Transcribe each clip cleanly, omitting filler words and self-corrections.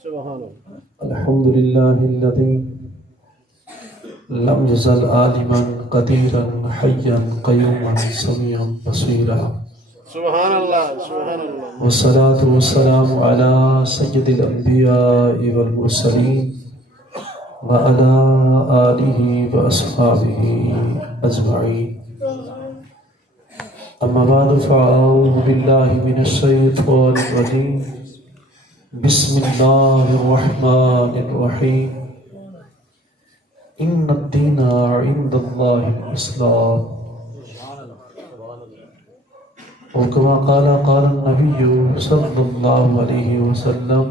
الحمد لله الذي لم يزل عالما قديرا حيا قيوما سميعا بصيرا. سبحان الله سبحان الله. والصلاة والسلام على سيد الأنبياء والمرسلين وعلى آله وأصحابه أجمعين. أما بعد فأعوذ بالله من الشيطان الرجيم. بسم الله الرحمن الرحيم. إن الدين عند الله الإسلام. وكما قال النبي صلى الله عليه وسلم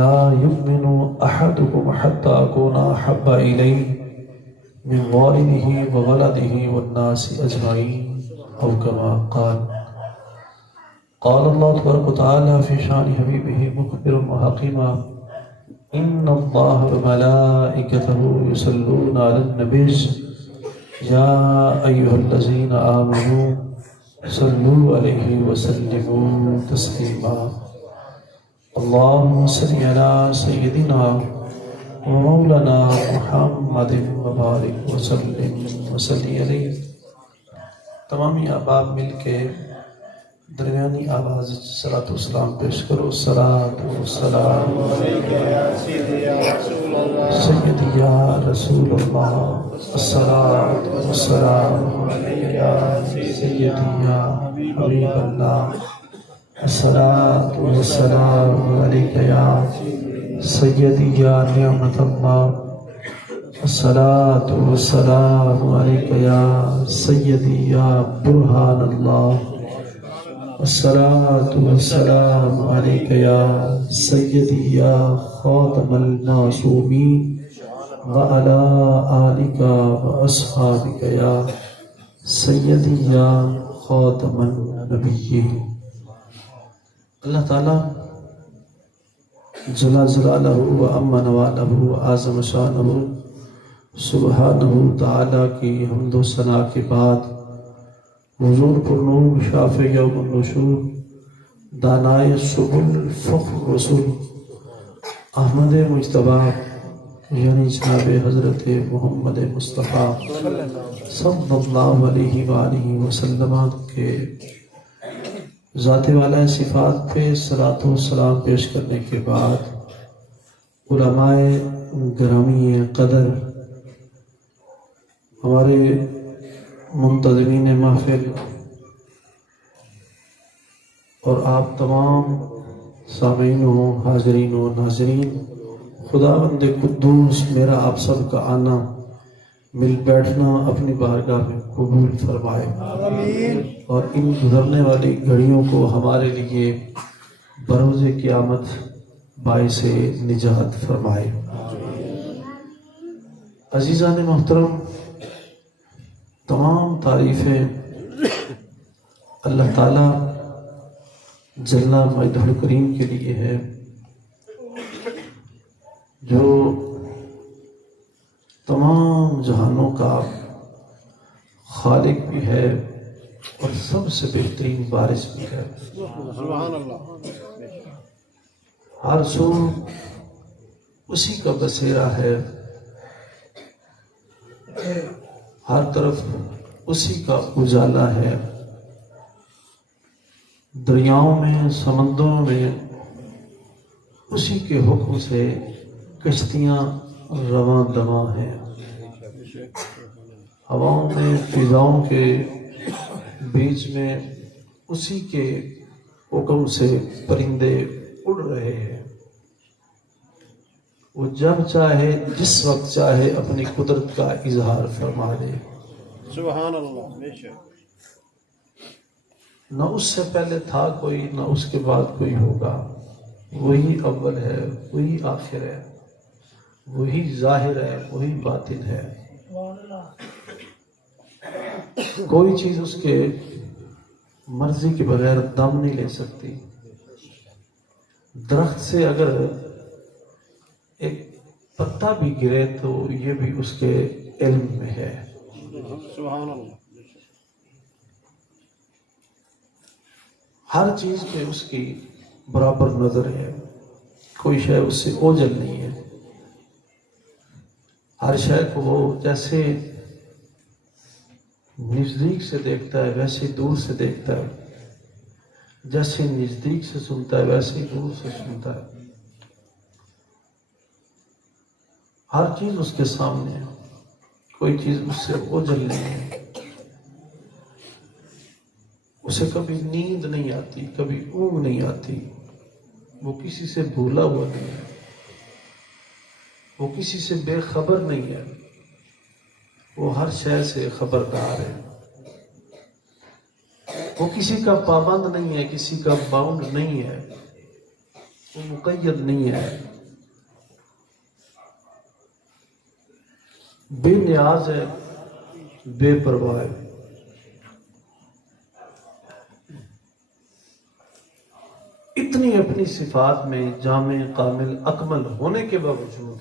لا يؤمن أحدكم حتى أكون أحب إليه من والده وولده والناس أجمعين أو كما قال الله تبارك وتعالى في شان حبيبه مخبرا وحكيما إن الله وملائكته يصلون على النبي يا أيها الذين آمنوا صلوا عليه وسلموا تسليما. اللهم صل على سيدنا ومولانا محمد وبارك وسلم وصلی علیہ. تمامی احباب مل کے درمیانی آواز صلاۃ و سلام پیش کرو. صلاۃ و سلام سیدی یا رسول اللہ. الصلاۃ و سلام یا سیدی یا حبیب اللہ. الصلاۃ و سلام علیک یا سیدی یا نعمت اللہ. الصلاۃ و سلام علیک یا سیدی یا برہان اللہ. الصلاۃ والسلام علیک یا سیدی یا خاتم المعصومین وعلی آلک واصحابک یا سیدی یا خاتم النبیین. اللہ تعالیٰ جل جلالہ و عم نوالہ و اعظم شانہ سبحانہ تعالیٰ کی حمد و ثنا کے بعد حضور پرنور شافع یوم النشور دانائے سبل فخر رسول احمد مجتبی یعنی جناب حضرت محمد مصطفیٰ صلی اللہ علیہ وآلہ وسلم کے ذات والا صفات پہ صلاۃ و سلام پیش کرنے کے بعد علماء گرامی قدر، ہمارے منتظمین محفل اور آپ تمام سامعین و حاضرین و ناظرین، خداوند قدوس میرا آپ سب کا آنا مل بیٹھنا اپنی بارگاہ میں قبول فرمائے اور ان گزرنے والی گھڑیوں کو ہمارے لیے بروز قیامت باعث نجات فرمائے. عزیزان محترم، تمام تعریفیں اللہ تعالیٰ جل مجدہ الکریم کے لیے ہے، جو تمام جہانوں کا خالق بھی ہے اور سب سے بہترین بارش بھی ہے. سبحان اللہ. ہر سو اسی کا بسیرا ہے، ہر طرف اسی کا اجالا ہے. دریاؤں میں سمندروں میں اسی کے حکم سے کشتیاں رواں دواں ہیں. ہواؤں میں فضاؤں کے بیچ میں اسی کے حکم سے پرندے اڑ رہے ہیں. وہ جب چاہے جس وقت چاہے اپنی قدرت کا اظہار فرما دے. سبحان اللہ. بے شک نہ اس سے پہلے تھا کوئی، نہ اس کے بعد کوئی ہوگا. وہی اول ہے، وہی آخر ہے، وہی ظاہر ہے، وہی باطن ہے. کوئی چیز اس کے مرضی کے بغیر دم نہیں لے سکتی. درخت سے اگر ایک پتا بھی گرے تو یہ بھی اس کے علم میں ہے. سبحان اللہ. ہر چیز پہ اس کی برابر نظر ہے، کوئی شے اس سے اوجل نہیں ہے، ہر شے کو وہ جیسے نزدیک سے دیکھتا ہے ویسے دور سے دیکھتا ہے، جیسے نزدیک سے سنتا ہے ویسے ہی دور سے سنتا ہے، ہر چیز اس کے سامنے ہے، کوئی چیز اس سے اوجھل نہیں ہے، اسے کبھی نیند نہیں آتی، کبھی اونگ نہیں آتی، وہ کسی سے بھولا ہوا نہیں ہے، وہ کسی سے بے خبر نہیں ہے، وہ ہر شے سے خبردار ہے، وہ کسی کا پابند نہیں ہے، کسی کا باؤنڈ نہیں ہے، وہ مقید نہیں ہے، بے نیاز ہے، بے پرواہ ہے۔ اتنی اپنی صفات میں جامع کامل اکمل ہونے کے باوجود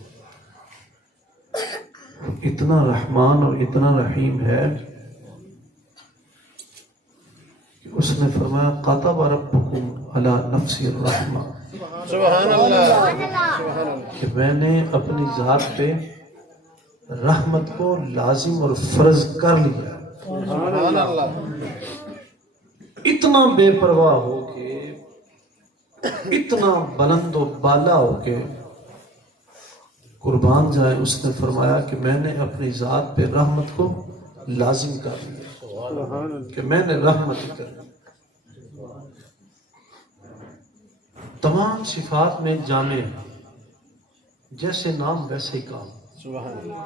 اتنا رحمان اور اتنا رحیم ہے کہ اس نے فرمایا قَطَبَ رَبُّكُمْ عَلَى نَفْسِ الرَّحْمَةِ، سبحان اللہ سبحان اللہ کہ میں نے اپنی ذات پہ رحمت کو لازم اور فرض کر لیا، سبحان اللہ اتنا بے پرواہ ہو کے، اتنا بلند و بالا ہو کے قربان جائے، اس نے فرمایا کہ میں نے اپنی ذات پہ رحمت کو لازم کر لیا، کہ میں نے رحمت کر لی۔ تمام صفات میں جامع ہے، جیسے نام ویسے ہی کام، سبحان اللہ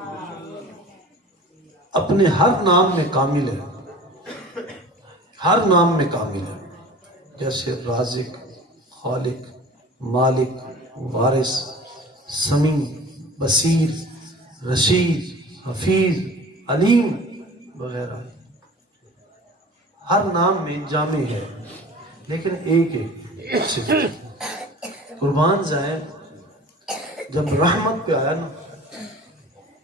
اپنے ہر نام میں کامل ہے، ہر نام میں کامل ہے، جیسے رازق، خالق، مالک، وارث، سمیع، بصیر، رشید، حفیظ، علیم وغیرہ، ہر نام میں جامع ہے، لیکن ایک ایک صفت۔ قربان جائے جب رحمت پہ آیا نا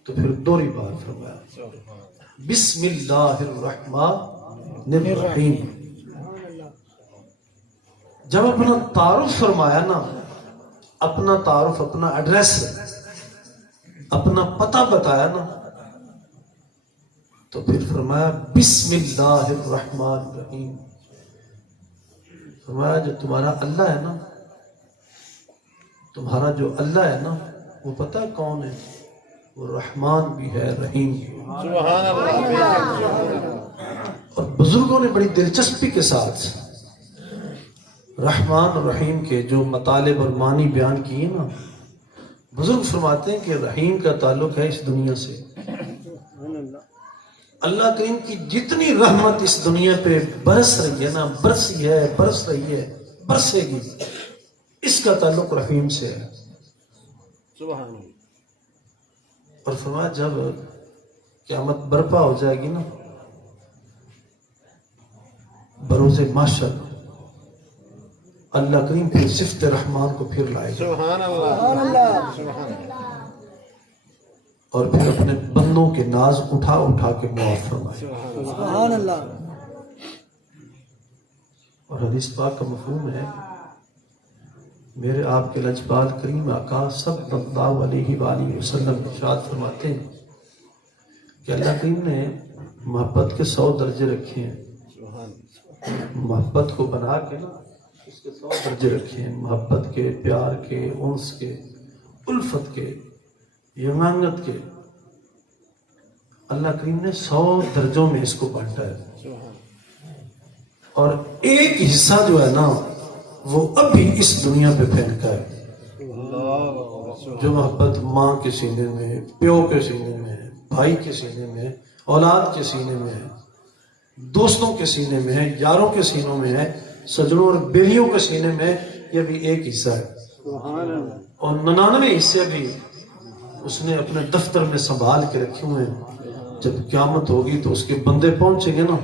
تو پھر دوہری بار فرمایا بسم اللہ الرحمن الرحیم۔ جب اپنا تعارف فرمایا نا، اپنا تعارف، اپنا ایڈریس، اپنا پتہ بتایا نا، تو پھر فرمایا بسم اللہ الرحمن الرحیم۔ فرمایا جو تمہارا اللہ ہے نا، تمہارا جو اللہ ہے نا، وہ پتہ ہے کون ہے؟ وہ رحمان بھی ہے، رحیم بھی ہے۔ سبحان اللہ اور بزرگوں نے بڑی دلچسپی کے ساتھ رحمان اور رحیم کے جو مطالب اور معنی بیان کیے نا، بزرگ فرماتے ہیں کہ رحیم کا تعلق ہے اس دنیا سے، اللہ کریم کی جتنی رحمت اس دنیا پہ برس رہی ہے نا، برسی ہے، برس رہی ہے، برسے گی، اس کا تعلق رحیم سے ہے۔ سبحان اللہ اور فرمایا جب قیامت برپا ہو جائے گی نا، بروز محشر، اللہ کریم پھر صفت رحمان کو پھر لائے گا، سبحان اللہ سبحان اللہ اور پھر اپنے بندوں کے ناز اٹھا اٹھا کے معاف فرمائے۔ سبحان اللہ۔ اور حدیث پاک کا مفہوم ہے، میرے آپ کے لجپال کریم آقا صلی اللہ علیہ وآلہ وسلم ارشاد فرماتے ہیں کہ اللہ کریم نے محبت کے 100 درجے رکھے ہیں، محبت کو بنا کے نا اس کے 100 درجے رکھے ہیں، محبت کے، پیار کے، انس کے، الفت کے، یمانت کے، اللہ کریم نے 100 درجوں میں اس کو بانٹا ہے، اور ایک حصہ جو ہے نا وہ ابھی اس دنیا پہ پھینکا ہے، جو محبت ماں کے سینے میں، پیو کے سینے میں، بھائی کے سینے میں، اولاد کے سینے میں ہے، دوستوں کے سینے میں ہے، یاروں کے سینوں میں ہے، سجنوں اور بیویوں کے سینے میں، یہ بھی ایک حصہ ہے، اور 99 حصے بھی اس نے اپنے دفتر میں سنبھال کے رکھے ہوئے ہیں۔ جب قیامت ہوگی تو اس کے بندے پہنچیں گے نا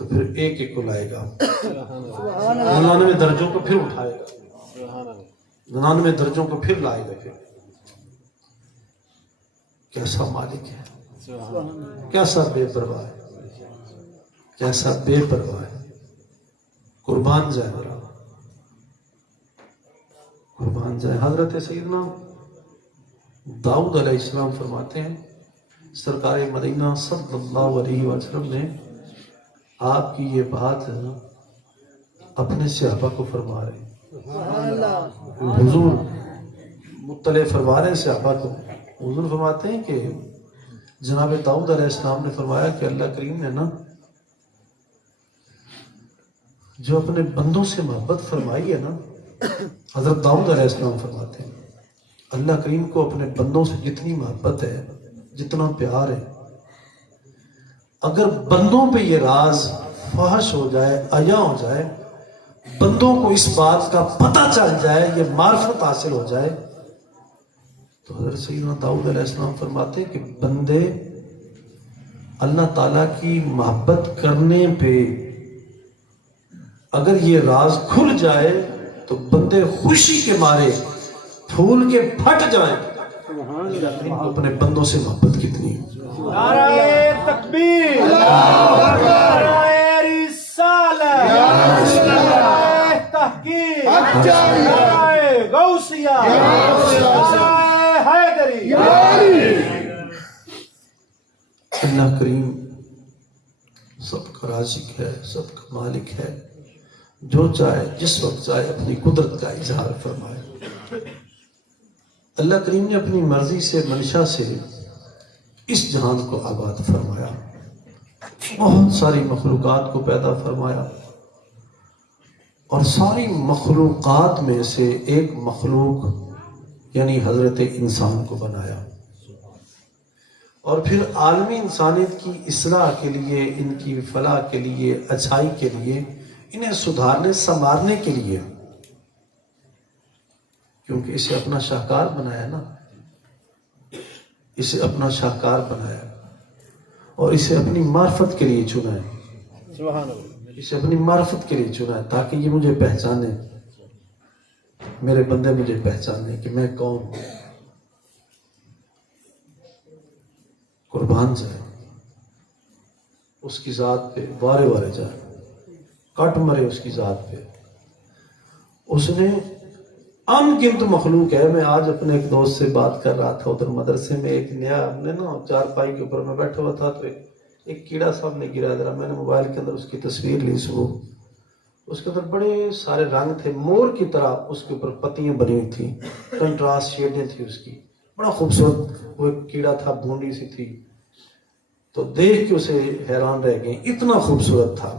تو پھر ایک ایک کو لائے گا، 99 درجوں کو پھر اٹھائے گا، 99 درجوں کو پھر لائے گا۔ پھر کیسا مالک ہے، کیسا بے پرواہ ہے، کیسا بے پرواہ ہے، قربان جائے۔ قربان جائے. حضرت سیدنا داؤد علیہ السلام فرماتے ہیں سرکار مدینہ صلی اللہ علیہ وسلم نے آپ کی یہ بات اپنے صحابہ کو فرما رہے ہیں. حضور مطلع فرما رہے ہیں صحابہ کو. حضور فرماتے ہیں کہ جناب داؤد علیہ السلام نے فرمایا کہ اللہ کریم نے نا جو اپنے بندوں سے محبت فرمائی ہے نا، حضرت داؤد علیہ السلام فرماتے ہیں اللہ کریم کو اپنے بندوں سے جتنی محبت ہے، جتنا پیار ہے، اگر بندوں پہ یہ راز فحش ہو جائے، عیا ہو جائے، بندوں کو اس بات کا پتہ چل جائے، یہ معرفت حاصل ہو جائے، تو حضرت سیدنا داؤد علیہ السلام فرماتے ہیں کہ بندے اللہ تعالیٰ کی محبت کرنے پہ اگر یہ راز کھل جائے تو بندے خوشی کے مارے پھول کے پھٹ جائیں. اپنے بندوں سے محبت کتنی ہے. نعرہ تکبیر، نعرہ رسالت، نعرہ تحقیق، نعرہ غوثیہ، نعرہ حیدری. اللہ کریم سب کا رازق ہے، سب کا مالک ہے، جو چاہے جس وقت چاہے اپنی قدرت کا اظہار فرمائے. اللہ کریم نے اپنی مرضی سے منشا سے اس جہان کو آباد فرمایا، بہت ساری مخلوقات کو پیدا فرمایا، اور ساری مخلوقات میں سے ایک مخلوق یعنی حضرت انسان کو بنایا، اور پھر عالمی انسانیت کی اصلاح کے لیے، ان کی فلاح کے لیے، اچھائی کے لیے، انہیں سدھارنے سنوارنے کے لیے، کیونکہ اسے اپنا شاہکار بنایا نا، اسے اپنا شاہکار بنایا اور اسے اپنی معرفت کے لیے چنا ہے. سبحان اللہ. اسے اپنی معرفت کے لیے چنا ہے تاکہ یہ مجھے پہچانے، میرے بندے مجھے پہچانے کہ میں کون ہوں. قربان جائے اس کی ذات پہ، وارے وارے جائے، کٹ مرے اس کی ذات پہ. اس نے ان گنت مخلوق ہے. میں آج اپنے ایک دوست سے بات کر رہا تھا ادھر مدرسے میں، ایک نیا ہم نے نا چارپائی کے اوپر میں بیٹھا ہوا تھا تو ایک کیڑا سامنے گرا. ذرا میں نے موبائل کے اندر اس کی تصویر لی. صبح اس کے اندر بڑے سارے رنگ تھے، مور کی طرح اس کے اوپر پتیاں بنی ہوئی تھیں، کنٹراسٹ شیڈیں تھی اس کی، بڑا خوبصورت وہ ایک کیڑا تھا، بھونڈی سی تھی. تو دیکھ کے اسے حیران رہ گئے، اتنا خوبصورت تھا.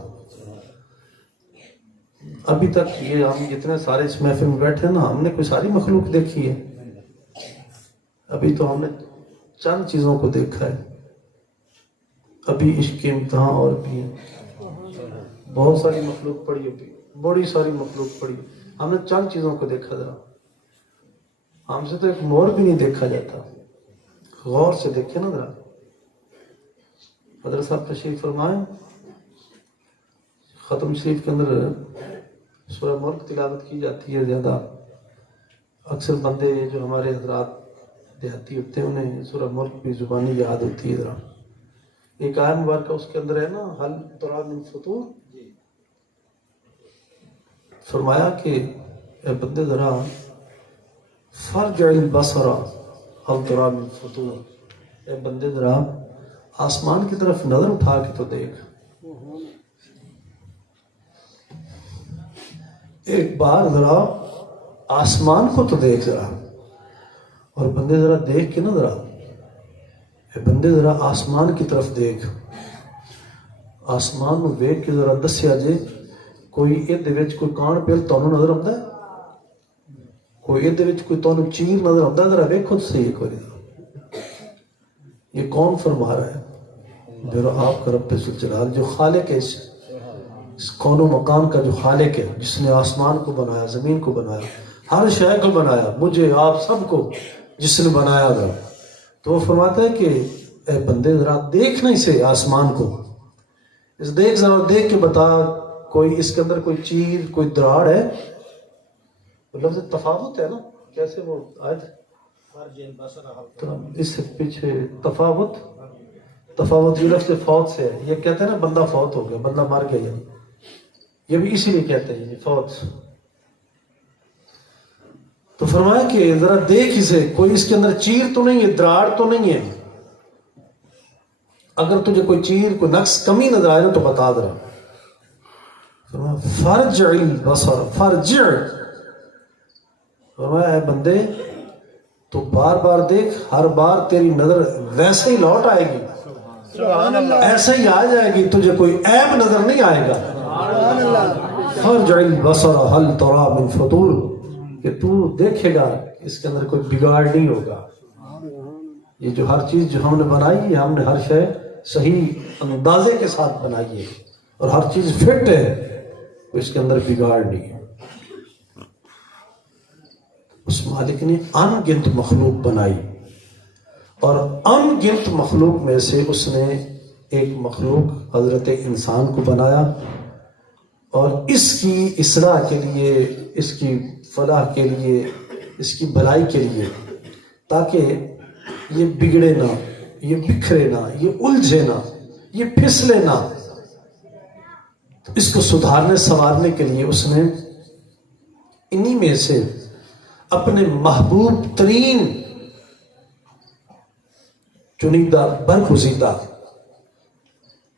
ابھی تک یہ ہم جتنے سارے اس محفل میں بیٹھے نا، ہم نے کوئی ساری مخلوق دیکھی ہے؟ ابھی تو ہم نے چند چیزوں کو دیکھا ہے. ابھی عشق کے امتحان اور بھی ہیں، بہت ساری مخلوق پڑی، ابھی بڑی ساری مخلوق پڑی. ہم نے چند چیزوں کو دیکھا. ذرا ہم سے تو ایک مور بھی نہیں دیکھا جاتا. غور سے دیکھے نا ذرا. حضرت صاحب تشریف فرمائیں. ختم شریف کے اندر سورہ ملک تلاوت کی جاتی ہے زیادہ. اکثر بندے جو ہمارے حضرات دیہاتی ہوتے ہیں انہیں سورہ ملک بھی زبانی یاد ہوتی ہے. ذرا ایک آیت مبارکہ اس کے اندر ہے نا، حل تری من فطور. فرمایا کہ اے بندے ذرا فرجع البصر حل تری من فطور. اے بندے ذرا آسمان کی طرف نظر اٹھا کے تو دیکھ. ایک بار ذرا آسمان کو تو دیکھ ذرا. اور بندے ذرا دیکھ کے نا ذرا، اے بندے ذرا آسمان کی طرف دیکھ. آسمان کو دیکھ کے ذرا دسیا جے کوئی ادھے وچ کوئی کان پل تانوں نظر آتا ہے؟ کوئی ادھے وچ کوئی تانوں چیر نظر آتا ہے؟ ذرا ویکھو صحیح ایک بار. یہ کون فرما رہا ہے؟ میرا آپ کا رب ذوالجلال، جو خالق ہے اس کون و مکان کا، جو خالق ہے، جس نے آسمان کو بنایا، زمین کو بنایا، ہر شے کو بنایا، مجھے آپ سب کو جس نے بنایا تھا. تو وہ فرماتا ہے کہ اے بندے ذرا دیکھنا اسے آسمان کو. اس دیکھ ذرا دیکھ کے بتا کوئی اس کے اندر کوئی چیر، کوئی دراڑ ہے؟ لفظ تفاوت ہے نا، کیسے وہ آیت اس سے پیچھے تفاوت یہ لفظ فوت سے ہے. یہ کہتے ہیں نا بندہ فوت ہو گیا، بندہ مر گیا، یعنی یہ بھی اسی لیے کہتے ہیں یعنی فوت. تو فرمایا کہ ذرا دیکھ اسے، کوئی اس کے اندر چیر تو نہیں ہے، دراڑ تو نہیں ہے، اگر تجھے کوئی چیر، کوئی نقص، کمی نظر آئے تو بتا دے. فرمایا فرجع البصر فرجع، فرمایا اے بندے تو بار بار دیکھ، ہر بار تیری نظر ویسے ہی لوٹ آئے گی، ایسا ہی آ جائے گی، تجھے کوئی عیب نظر نہیں آئے گا. فرجع البصر هل ترى من فطور، کہ تو دیکھے گا اس کے اندر کوئی بگاڑ نہیں ہوگا. یہ جو ہر چیز جو ہم نے بنائی ہے، ہم نے ہر شے صحیح اندازے کے ساتھ بنائی ہے اور ہر چیز فٹ ہے، اس کے اندر بگاڑ نہیں ہے. اس مالک نے ان گنت مخلوق بنائی اور ان گنت مخلوق میں سے اس نے ایک مخلوق حضرت انسان کو بنایا اور اس کی اصلاح کے لیے، اس کی فلاح کے لیے، اس کی بھلائی کے لیے، تاکہ یہ بگڑے نہ، یہ بکھرے نہ، یہ الجھے نہ، یہ پھسلے نہ. تو اس کو سدھارنے سنوارنے کے لیے اس نے انہی میں سے اپنے محبوب ترین چنیدہ برگزیدہ،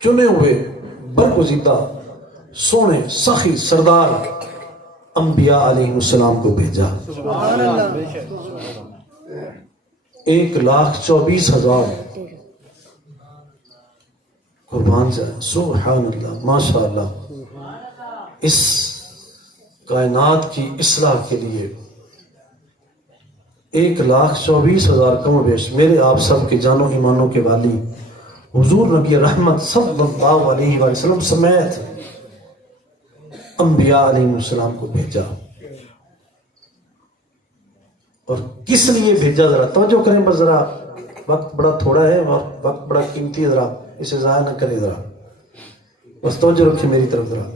چنے ہوئے برگزیدہ سونے سخی سردار انبیاء علیہ السلام کو بھیجا. 1,24,000 قربان جائے. سبحان اللہ، ماشاء اللہ. اس کائنات کی اصلاح کے لیے 1,24,000 کم و بیش میرے آپ سب کے جانوں ایمانوں کے والی حضور نبی رحمت صلی اللہ علیہ وآلہ وسلم سمیت انبیاء علیہ السلام کو بھیجا. اور کس لیے بھیجا؟ ذرا توجہ کریں، بس ذرا وقت بڑا تھوڑا ہے اور وقت بڑا قیمتی ہے، ذرا اسے ضائع نہ کریں، ذرا بس توجہ رکھیں میری طرف. ذرا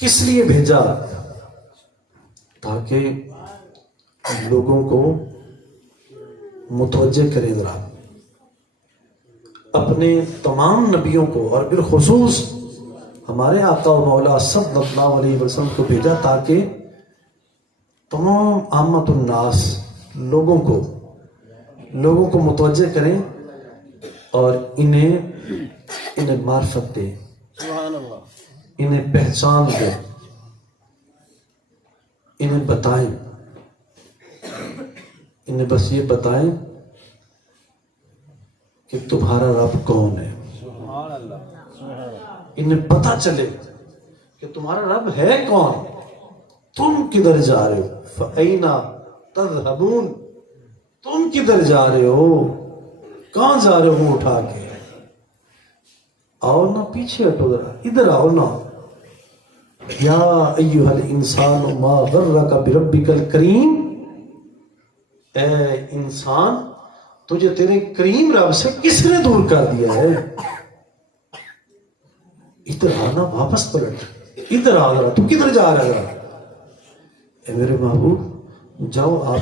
کس لیے بھیجا؟ تاکہ لوگوں کو متوجہ کرے، ذرا اپنے تمام نبیوں کو اور بالخصوص ہمارے آقا و مولا صلی اللہ علیہ وسلم کو بھیجا تاکہ تمام عامت الناس لوگوں کو متوجہ کریں اور انہیں معرفت دے، انہیں پہچان دے، انہیں بتائیں، انہیں بس یہ بتائیں کہ تمہارا رب کون ہے. انہیں پتہ چلے کہ تمہارا رب ہے کون، تم کدھر جا رہے ہو. فَأَيْنَ تَذْهَبُونَ، تم کدھر جا رہے ہو، کہاں جا رہے ہو منہ اٹھا کے. آؤ نا، پیچھے ہٹو، ذرا ادھر آؤ نا. یا ایھا الانسان ما غرک بربک الکریم، اے انسان تجھے تیرے کریم رب سے کس نے دور کر دیا ہے. ادھر آنا، واپس پلٹ، ادھر آ رہا، تو کدھر جا رہا ہے. اے میرے محبوب جاؤ، آپ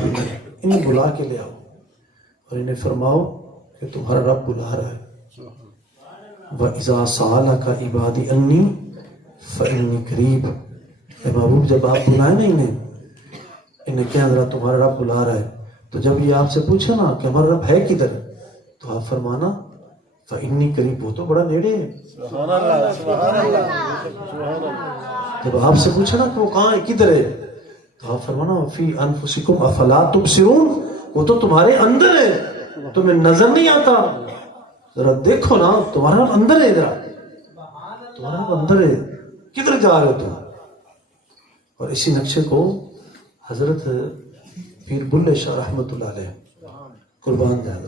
انہیں بلا کے لے آؤ اور انہیں فرماؤ کہ تمہارا رب بلا رہا ہے. وَإِذَا سَأَلَكَ عِبَادِي أَنِّي فَإِنِّي قَرِيبٌ. اے محبوب جب آپ بلائیں نا انہیں کہہ ذرا تمہارا رب بلا رہا ہے، تو جب یہ آپ سے پوچھے نا کہ ہمارا رب ہے کدھر، تو آپ فرمانا فَإِنِّي قَرِيبٌ، وہ تو بڑا نیڑے ہے. جب آپ سے پوچھے نا کہ وہ کہاں ہے، کدھر ہے، تو آپ فرمانا فِي أَنفُسِكُمْ أَفَلَا تُبْصِرُونَ، وہ تو تمہارے اندر ہے، تمہیں نظر نہیں آتا. ذرا دیکھو نا، تمہارا رب اندر ہے، ذرا تمہارا رب اندر ہے، کدھر جا رہے ہو تم. اور اسی نقشے کو حضرت پیر بلے شاہ رحمت اللہ علیہ قربان جائے،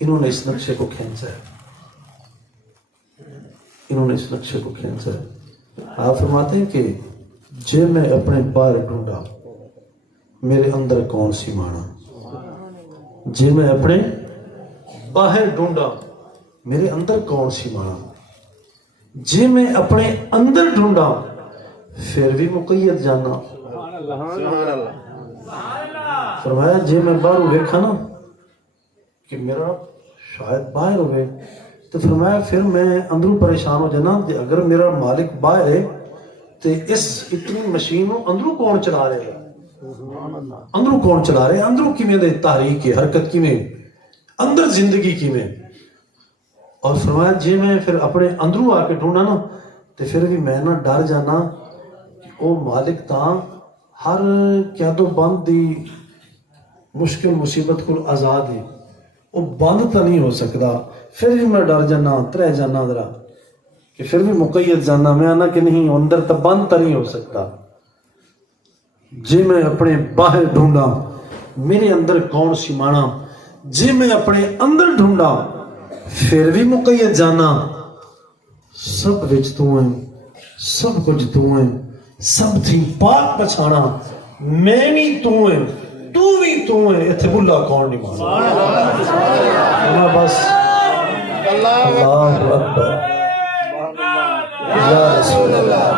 انہوں نے اس نقشے کو کھینچا ہے، انہوں نے اس نقشے کو کھینچا ہے. آپ فرماتے ہیں کہ جے میں اپنے باہر ڈھونڈا میرے اندر کون سی مانا. جے میں اپنے باہر ڈھونڈا میرے اندر کون سی مانا. جے میں اپنے اندر ڈھونڈا پھر بھی مقید جانا. فرمایا جے میں باہر ویکھا نا کہ میرا شاید باہر ہوئے، تو فرمایا پھر میں اندروں پریشان ہو جانا. اگر میرا مالک باہر ہے تے اس اتنی مشین نو اندروں کون چلا رہے ہیں؟ اندروں کون چلا رہے ہیں؟ اندروں کیویں دے تحریک ہے، حرکت کیویں، اندر زندگی کیویں؟ اور فرمایا جی میں پھر اپنے اندروں آ کے ڈھونڈا نا تے پھر بھی میں نہ ڈر جانا کہ او مالک تاں ہر قید و بند دی مشکل مصیبت کو آزاد ہے، وہ بند تو نہیں ہو سکتا، پھر بھی میں ڈر جانا، ترہ جانا ذرا کہ پھر بھی مقید جانا میں آنا کہ نہیں اندر تو بند تو نہیں ہو سکتا۔ جی میں اپنے باہر ڈھونڈا میرے اندر کون سی مانا، جی میں اپنے اندر ڈھونڈا پھر بھی مقید جانا، سب وچ تو ہیں، سب کچھ تو ہیں، سب تھی پاک بچانا، میں بھی تو ہیں تو بھی تو ہیں، اتھے بلا کون نہیں مانا بس اللہ اکبر یا رسول اللہ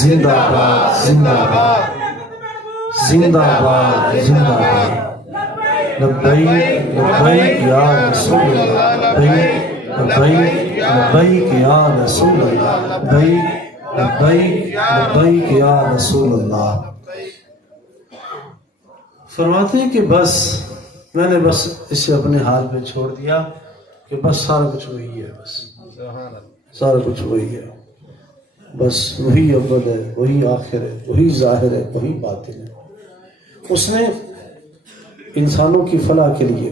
زندہ باد زندہ باد زندہ باد زندہ باد لبیک لبیک یا رسول اللہ لبیک لبیک لبیک یا رسول اللہ لبیک لبیک لبیک یا رسول اللہ۔ فرماتے ہیں کہ بس میں نے بس اسے اپنے حال پہ چھوڑ دیا کہ بس سارا کچھ وہی ہے، بس سارا کچھ وہی ہے، بس وہی اول ہے، وہی آخر ہے، وہی ظاہر ہے، وہی باطن ہے۔ اس نے انسانوں کی فلاح کے لیے،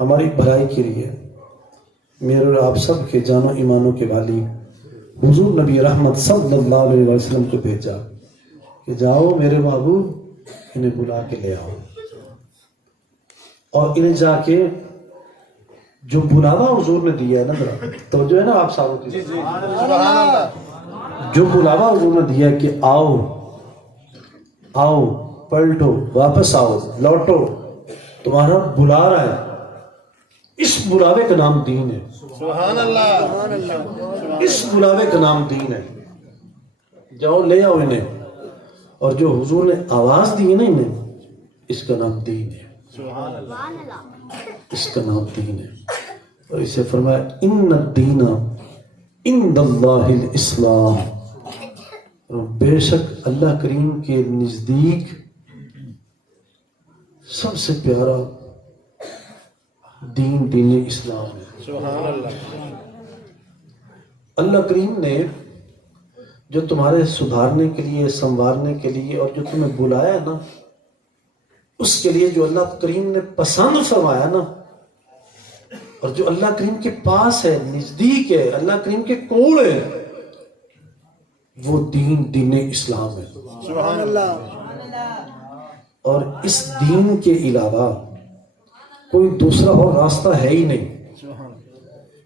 ہماری بھلائی کے لیے میرے اور آپ سب کے جان و ایمانوں کے والی حضور نبی رحمت صلی اللہ علیہ وسلم کو بھیجا کہ جاؤ میرے محبوب انہیں بلا کے لے آؤ، اور انہیں جا کے جو بلاوا حضور نے دیا ہے نا، ذرا توجہ ہے نا آپ ساروں کی، جو بلاوا حضور نے دیا ہے کہ آؤ آؤ پلٹو واپس آؤ لوٹو، تمہارا بلا رہا ہے، اس بلاوے کا نام دین ہے، سبحان اللہ، اس بلاوے کا نام دین ہے، جاؤ لے آؤ انہیں، اور جو حضور نے آواز دی ہے نا انہیں، اس کا نام دین ہے، اس کا نام دین ہے۔ اور اسے فرمایا ان الدین عند اللہ الاسلام، بے شک اللہ کریم کے نزدیک سب سے پیارا دین دین اسلام ہے۔ سبحان اللہ، اللہ کریم نے جو تمہارے سدھارنے کے لیے، سنوارنے کے لیے، اور جو تمہیں بلایا ہے نا، اس کے لیے جو اللہ کریم نے پسند فرمایا نا، اور جو اللہ کریم کے پاس ہے، نزدیک ہے، اللہ کریم کے کول ہے، وہ دین دین اسلام ہے۔ سبحان اللہ، اور اس دین کے علاوہ کوئی دوسرا اور راستہ ہے ہی نہیں،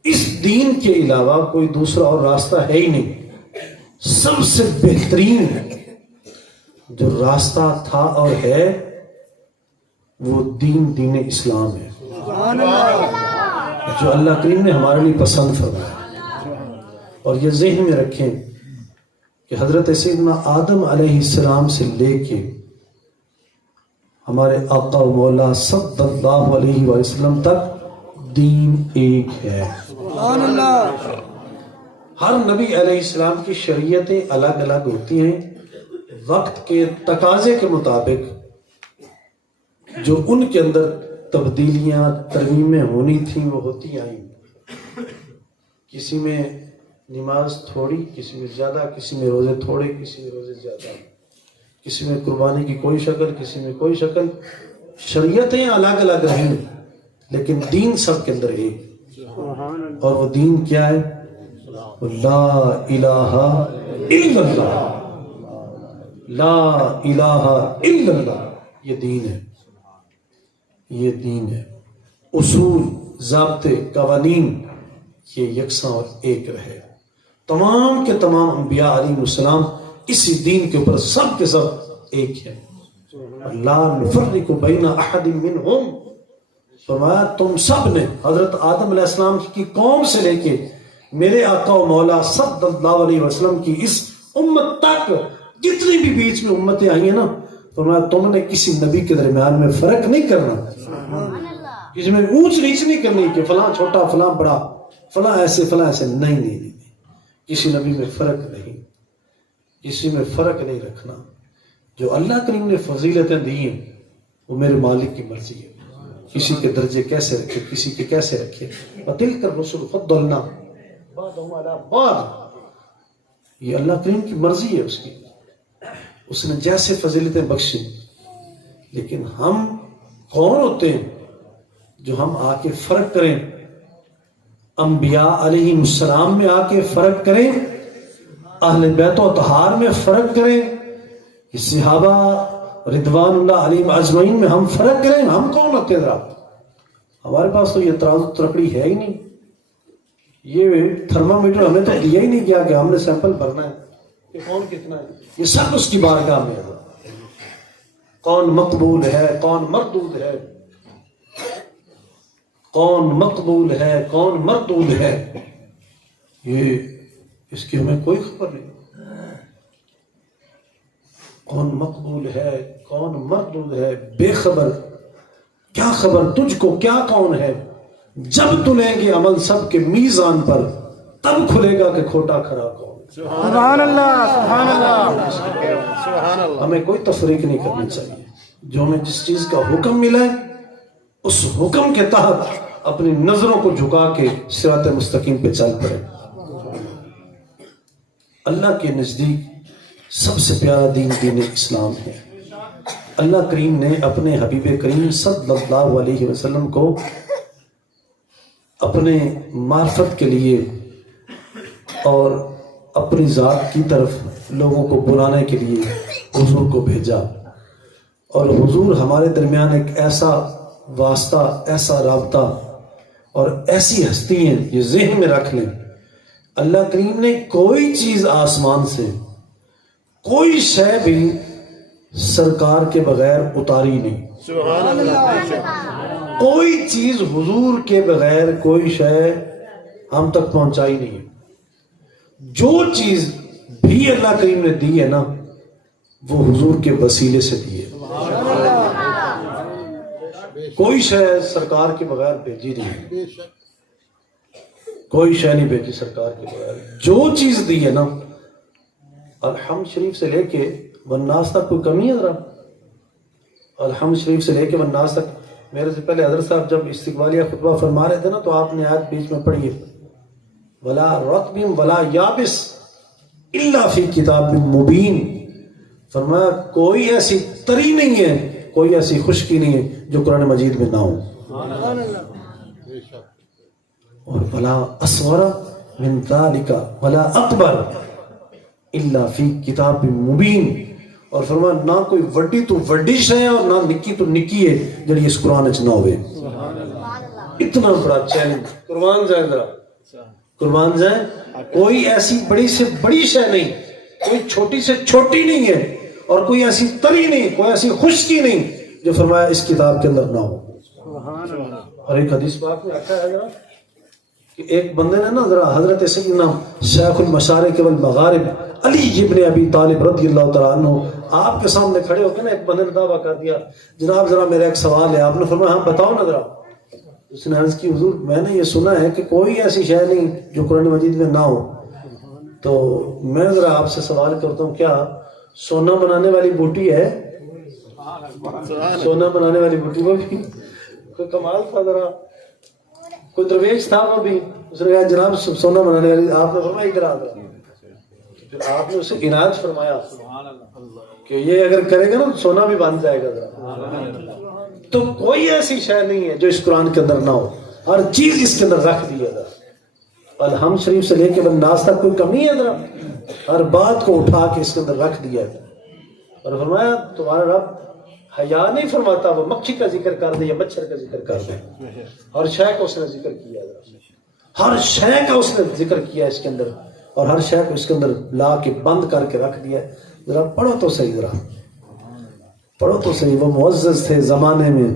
اس دین کے علاوہ کوئی دوسرا اور راستہ ہے ہی نہیں۔ سب سے بہترین جو راستہ تھا اور ہے وہ دین دین اسلام ہے، جو اللہ کریم نے ہمارے لیے پسند فرمایا۔ اور یہ ذہن میں رکھیں کہ حضرت سیدنا آدم علیہ السلام سے لے کے ہمارے آقا و مولا صلی اللہ علیہ وسلم تک دین ایک ہے۔ ہر نبی علیہ السلام کی شریعتیں الگ الگ ہوتی ہیں، وقت کے تقاضے کے مطابق جو ان کے اندر تبدیلیاں ترمیمیں ہونی تھیں وہ ہوتی آئیں۔ کسی میں نماز تھوڑی، کسی میں زیادہ، کسی میں روزے تھوڑے، کسی میں روزے زیادہ، کسی میں قربانی کی کوئی شکل، کسی میں کوئی شکل، شریعتیں الگ الگ رہیں لیکن دین سب کے اندر ایک۔ اور وہ دین کیا ہے؟ لا الہ الا اللہ، لا الہ الا اللہ، یہ دین ہے، یہ دین ہے۔ اصول، ضابطے، قوانین یہ یکساں اور ایک رہے۔ تمام کے تمام انبیاء علیہ السلام اسی دین کے اوپر سب کے سب ایک ہے۔ لا نفرق بین احد منہم، فرمایا تم سب نے حضرت آدم علیہ السلام کی قوم سے لے کے میرے آقا و مولا صلی اللہ علیہ وسلم کی اس امت تک جتنی بھی بیچ میں امتیں آئی ہیں نا، فرمایا تم نے کسی نبی کے درمیان میں فرق نہیں کرنا، اس میں اونچ نیچ نہیں کرنی کہ فلاں چھوٹا فلاں بڑا، فلاں ایسے فلاں ایسے، نہیں، کسی نبی میں فرق نہیں، کسی میں فرق نہیں رکھنا۔ جو اللہ کریم نے فضیلتیں دی ہیں وہ میرے مالک کی مرضی ہے، کسی کے درجے کیسے رکھے، کسی کے کیسے رکھے۔ وَتِلْكَ الرُّسُلُ فَضَّلْنَا بَعْضَهُمْ عَلَىٰ بَعْضٍ، یہ اللہ کریم کی مرضی ہے، اس نے جیسے فضیلتیں بخشی۔ لیکن ہم کون ہوتے ہیں جو ہم آ کے فرق کریں، انبیاء علیہ السلام میں آ کے فرق کریں، اہل بیت و اطہار میں فرق کریں، صحابہ رضوان اللہ علیہم اجمعین میں ہم فرق کریں؟ ہم کون ہوتے ہیں ذرا؟ ہمارے پاس تو یہ ترازو ترکڑی ہے ہی نہیں، یہ تھرمامیٹر ہمیں تو دیا ہی نہیں گیا کہ ہم نے سیمپل بھرنا ہے کہ کون کتنا ہے، یہ سب اس کی بارگاہ میں ہے، کون مقبول ہے کون مردود ہے، کون مقبول ہے کون مردود ہے، یہ اس کی ہمیں کوئی خبر نہیں، کون مقبول ہے کون مردود ہے، بے خبر، کیا خبر تجھ کو کیا کون ہے، جب تلیں گے عمل سب کے میزان پر تب کھلے گا کہ کھوٹا کھرا کون۔ سبحان اللہ، سبحان اللہ، سبحان اللہ۔ ہمیں کوئی تفریق نہیں کرنی چاہیے، جو ہمیں جس چیز کا حکم ملا ہے اس حکم کے تحت اپنی نظروں کو جھکا کے صراط مستقیم پہ چل پڑے۔ اللہ کے نزدیک سب سے پیارا دین دین اسلام ہے۔ اللہ کریم نے اپنے حبیب کریم صلی اللہ علیہ وسلم کو اپنے معرفت کے لیے اور اپنی ذات کی طرف لوگوں کو بلانے کے لیے حضور کو بھیجا، اور حضور ہمارے درمیان ایک ایسا واسطہ، ایسا رابطہ اور ایسی ہستی ہیں، یہ ذہن میں رکھ لیں، اللہ کریم نے کوئی چیز آسمان سے، کوئی شے بھی سرکار کے بغیر اتاری نہیں، سبحان اللہ۔ کوئی چیز حضور کے بغیر کوئی شے ہم تک پہنچائی نہیں ہے۔ جو چیز بھی اللہ کریم نے دی ہے نا وہ حضور کے وسیلے سے دی ہے، کوئی شے سرکار کے بغیر بھیجی نہیں، کوئی شے نہیں بھیجی سرکار کے بغیر۔ جو چیز دی ہے نا، الحمد شریف سے لے کے والناس تک کوئی کمی ہے ذرا؟ الحمد شریف سے لے کے والناس تک، میرے سے پہلے حضرت صاحب جب استقبالیہ خطبہ فرما رہے تھے نا تو آپ نے آیت بیچ میں پڑھی ہے، ولا رطب ولا یابس الا فی کتاب مبین، فرمایا کوئی ایسی تری نہیں ہے، کوئی ایسی خشکی نہیں ہے جو قرآن مجید میں نہ ہو، اور ولا اصغر من ذلک ولا اکبر الا فی کتاب مبین، اور فرمایا نہ کوئی وڈی تو وڈی شے ہے اور نہ نکی تو نکی ہے جڑی اس قرآن وچ نہ ہوئے۔ اتنا بڑا چیلنج، قربان جائیں ذرا، قربان جائیں، کوئی ایسی بڑی سے بڑی شے نہیں، کوئی چھوٹی سے چھوٹی نہیں ہے، اور کوئی ایسی تری نہیں، کوئی ایسی خشکی نہیں جو فرمایا اس کتاب کے اندر نہ ہو۔ اور ایک حدیث پاک میں آتا ہے ذرا کہ ایک بندے نے نا ذرا حضرت سیدنا شیخ المشارق والمغارب علی ابن ابی طالب رضی اللہ تعالیٰ عنہ آپ کے سامنے کھڑے ہو کے نا ایک بندے نے دعویٰ کر دیا، جناب ذرا میرا ایک سوال ہے۔ آپ نے فرمایا ہاں بتاؤ نا ذرا۔ اس نے عرض کی حضور میں نے یہ سنا ہے کہ کوئی ایسی شے نہیں جو قرآن مجید میں نہ ہو، تو میں ذرا آپ سے سوال کرتا ہوں، کیا سونا بنانے والی بوٹی ہے؟ سونا بنانے والی بوٹی، وہ بھی کوئی کمال تھا، ذرا کوئی درویش تھا وہ بھی، اس نے کہا جناب سونا بنانے والی، آپ نے فرمایا ادھر آ کر، پھر آپ نے اسے عنایت فرمایا کہ یہ اگر کرے گا نا سونا بھی بن جائے گا۔ تو کوئی ایسی شے نہیں ہے جو اس قرآن کے اندر نہ ہو، ہر چیز اس کے اندر رکھ دی ہے۔ الحمد شریف سے لے کے والناس تک کوئی کمی ہے ذرا؟ ہر بات کو اٹھا کے اس کے اندر رکھ دیا ہے۔ اور فرمایا تمہارا رب حیا نہیں فرماتا وہ مکھی کا ذکر کر دے یا مچھر کا ذکر کر دے، ہر شے کا اس نے ذکر کیا ہے، ہر شے کا اس نے ذکر کیا اس کے اندر، اور ہر شے کو اس کے اندر لا کے بند کر کے رکھ دیا ہے۔ ذرا پڑھو تو صحیح، ذرا پڑھو تو صحیح۔ وہ معزز تھے زمانے میں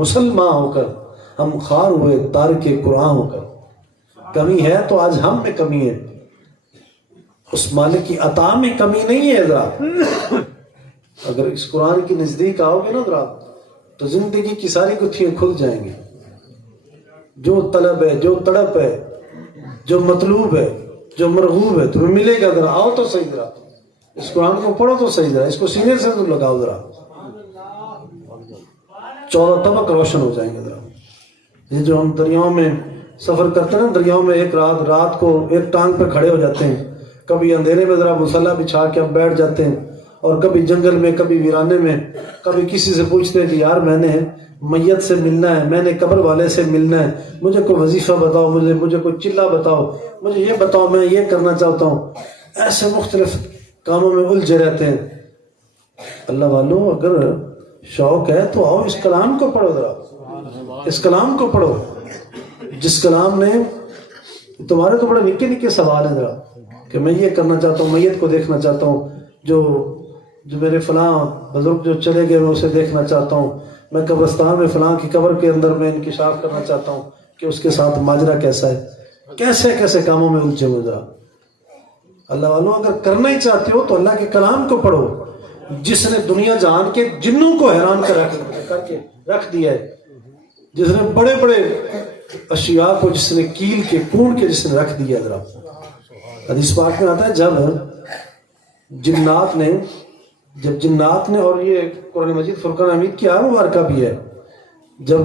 مسلمان ہو کر، ہم خوار ہوئے تارک قرآن ہو کر، کمی ہے تو آج ہم میں کمی ہے، اس مالک کی عطا میں کمی نہیں ہے حضرات. اگر اس قرآن کی نزدیک آؤ گے نا حضرات تو زندگی کی ساری گتھیاں کھل جائیں گی. جو طلب ہے، جو تڑپ ہے، جو مطلوب ہے، جو مرغوب ہے تمہیں ملے گا. ذرا آؤ تو صحیح، ذرا اس قرآن کو پڑھو تو صحیح، ذرا اس کو سینے سے تم لگاؤ، ذرا 14 طبق روشن ہو جائیں گے. ذرا یہ جو ہم دریاؤں میں سفر کرتے ہیں نا، دریاؤں میں ایک رات کو ایک ٹانگ پہ کھڑے ہو جاتے ہیں، کبھی اندھیرے میں ذرا مصلی بچھا کے ہم بیٹھ جاتے ہیں، اور کبھی جنگل میں، کبھی ویرانے میں، کبھی کسی سے پوچھتے ہیں کہ یار میں نے میت سے ملنا ہے، میں نے قبر والے سے ملنا ہے، مجھے کوئی وظیفہ بتاؤ، مجھے کوئی چلہ بتاؤ، مجھے یہ بتاؤ، میں یہ کرنا چاہتا ہوں. ایسے مختلف کاموں میں الجھے رہتے ہیں. اللہ والوں اگر شوق ہے تو آؤ اس کلام کو پڑھو، ذرا اس کلام کو پڑھو جس کلام نے تمہارے تو بڑے نکے نکے سوال ہیں. ذرا کہ میں یہ کرنا چاہتا ہوں، میت کو دیکھنا چاہتا ہوں، جو میرے فلاں بزرگ جو چلے گئے میں اسے دیکھنا چاہتا ہوں، میں قبرستان میں فلاں کی قبر کے اندر میں انکشاف کرنا چاہتا ہوں کہ اس کے ساتھ ماجرا کیسا ہے. کیسے کیسے کاموں میں الجھے ہوئے. ذرا اللہ والوں اگر کرنا ہی چاہتے ہو تو اللہ کے کلام کو پڑھو جس نے دنیا جہان کے جنوں کو حیران کر کے رکھ دیا ہے، جس نے بڑے بڑے اشیاء کو جس نے کیل کے کون کے جس نے رکھ دیا. ذرا حدیث پاک میں آتا ہے جب جنات نے اور یہ قرآن مجید فرقان حمید کی آیت مبارکہ بھی ہے، جب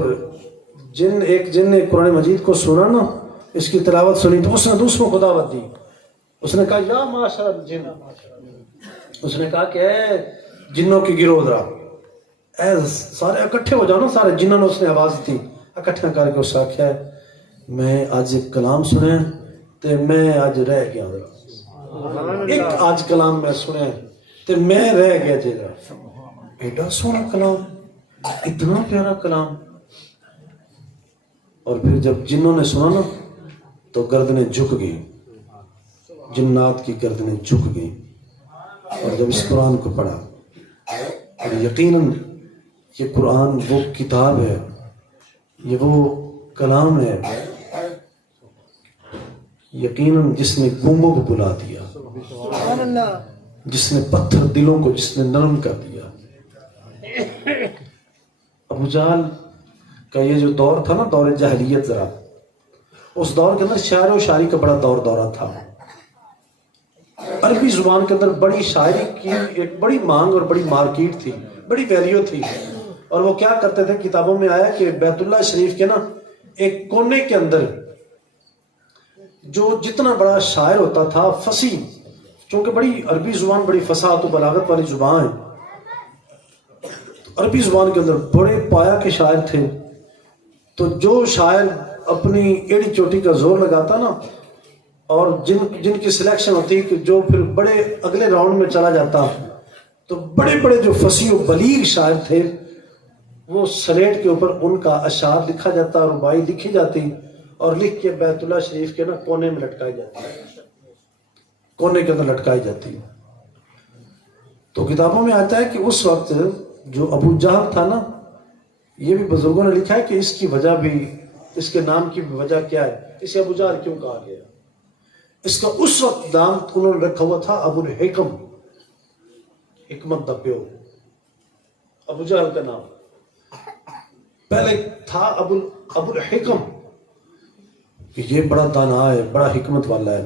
ایک جن نے قرآن مجید کو سنا نا، اس کی تلاوت سنی تو اس نے دوسروں کو دعوت دی. اس نے کہا یا معاشر الجن، اس نے کہا کہ اے جنوں کی گروہ، ذرا اے سارے اکٹھے ہو جاؤ نا. سارے جنہوں نے اس نے آواز دی اکٹھا کر کے اس سے آخیا میں آج ایک کلام سنے تے میں آج رہ گیا. ذرا ایک آج کلام میں سنے تے میں رہ گیا. جی ایڈا سونا کلام، اتنا پیارا کلام. اور پھر جب جنوں نے سنا نا تو گردنیں جھک گئی، جنات کی گردنیں جھک گئی. اور جب اس قرآن کو پڑھا، اور یقیناً یہ قرآن وہ کتاب ہے، یہ وہ کلام ہے یقیناً جس نے گونگوں کو بلا دیا، جس نے پتھر دلوں کو جس نے نرم کر دیا. ابو جہل کا یہ جو دور تھا نا، دور جاہلیت، ذرا اس دور کے اندر شاعر و شاعری کا بڑا دورہ تھا. عربی زبان کے اندر بڑی شاعری کی ایک بڑی مانگ اور بڑی مارکیٹ تھی، بڑی ویلیو تھی. اور وہ کیا کرتے تھے، کتابوں میں آیا کہ بیت اللہ شریف کے نا ایک کونے کے اندر جو جتنا بڑا شاعر ہوتا تھا، فصیح، چونکہ بڑی عربی زبان بڑی فصاحت و بلاغت والی زبان ہے، عربی زبان کے اندر بڑے پایا کے شاعر تھے. تو جو شاعر اپنی ایڑی چوٹی کا زور لگاتا نا، اور جن کی سلیکشن ہوتی کہ جو پھر بڑے اگلے راؤنڈ میں چلا جاتا، تو بڑے بڑے جو فصیح و بلیغ شاعر تھے وہ سلیٹ کے اوپر ان کا اشعار لکھا جاتا، ربائی لکھی جاتی، اور لکھ کے بیت اللہ شریف کے نا کونے میں لٹکائی جاتی، کونے کے اندر لٹکائی جاتی. تو کتابوں میں آتا ہے کہ اس وقت جو ابو جہل تھا نا، یہ بھی بزرگوں نے لکھا ہے کہ اس کی وجہ بھی، اس کے نام کی وجہ کیا ہے، اسے ابو جہل کیوں کہا گیا. اس کا اس وقت نام انہوں نے رکھا ہوا تھا ابو الحکم، حکمت دا پیو. ابو جہل کا نام پہلے تھا ابو الحکم، کہ یہ بڑا دانا ہے، بڑا حکمت والا ہے.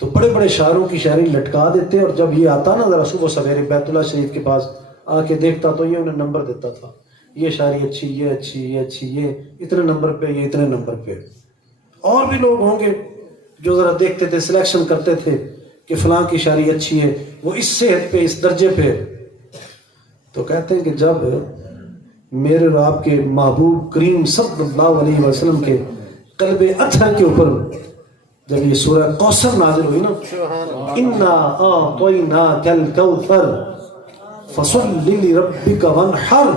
تو بڑے بڑے شاعروں کی شاعری لٹکا دیتے، اور جب یہ آتا نا ذرا صبح سویرے بیت اللہ شریف کے پاس آ کے دیکھتا تو یہ انہیں نمبر دیتا تھا، یہ شاعری اچھی، یہ اچھی، یہ اچھی، یہ اتنے نمبر پہ، یہ اتنے نمبر پہ. اور بھی لوگ ہوں گے جو ذرا دیکھتے تھے، سلیکشن کرتے تھے کہ فلاں کی شاعری اچھی ہے، وہ اس صحت پہ، اس درجے پہ. تو کہتے ہیں کہ جب میرے اور آپ کے محبوب کریم صلی اللہ علیہ وسلم کے قلب اطہر کے اوپر جب یہ سورہ کوثر نازل ہوئی نا، اِنَّا أَعْطَيْنَاكَ الْكَوْثَرَ فَصَلِّ لِرَبِّكَ وَانْحَرْ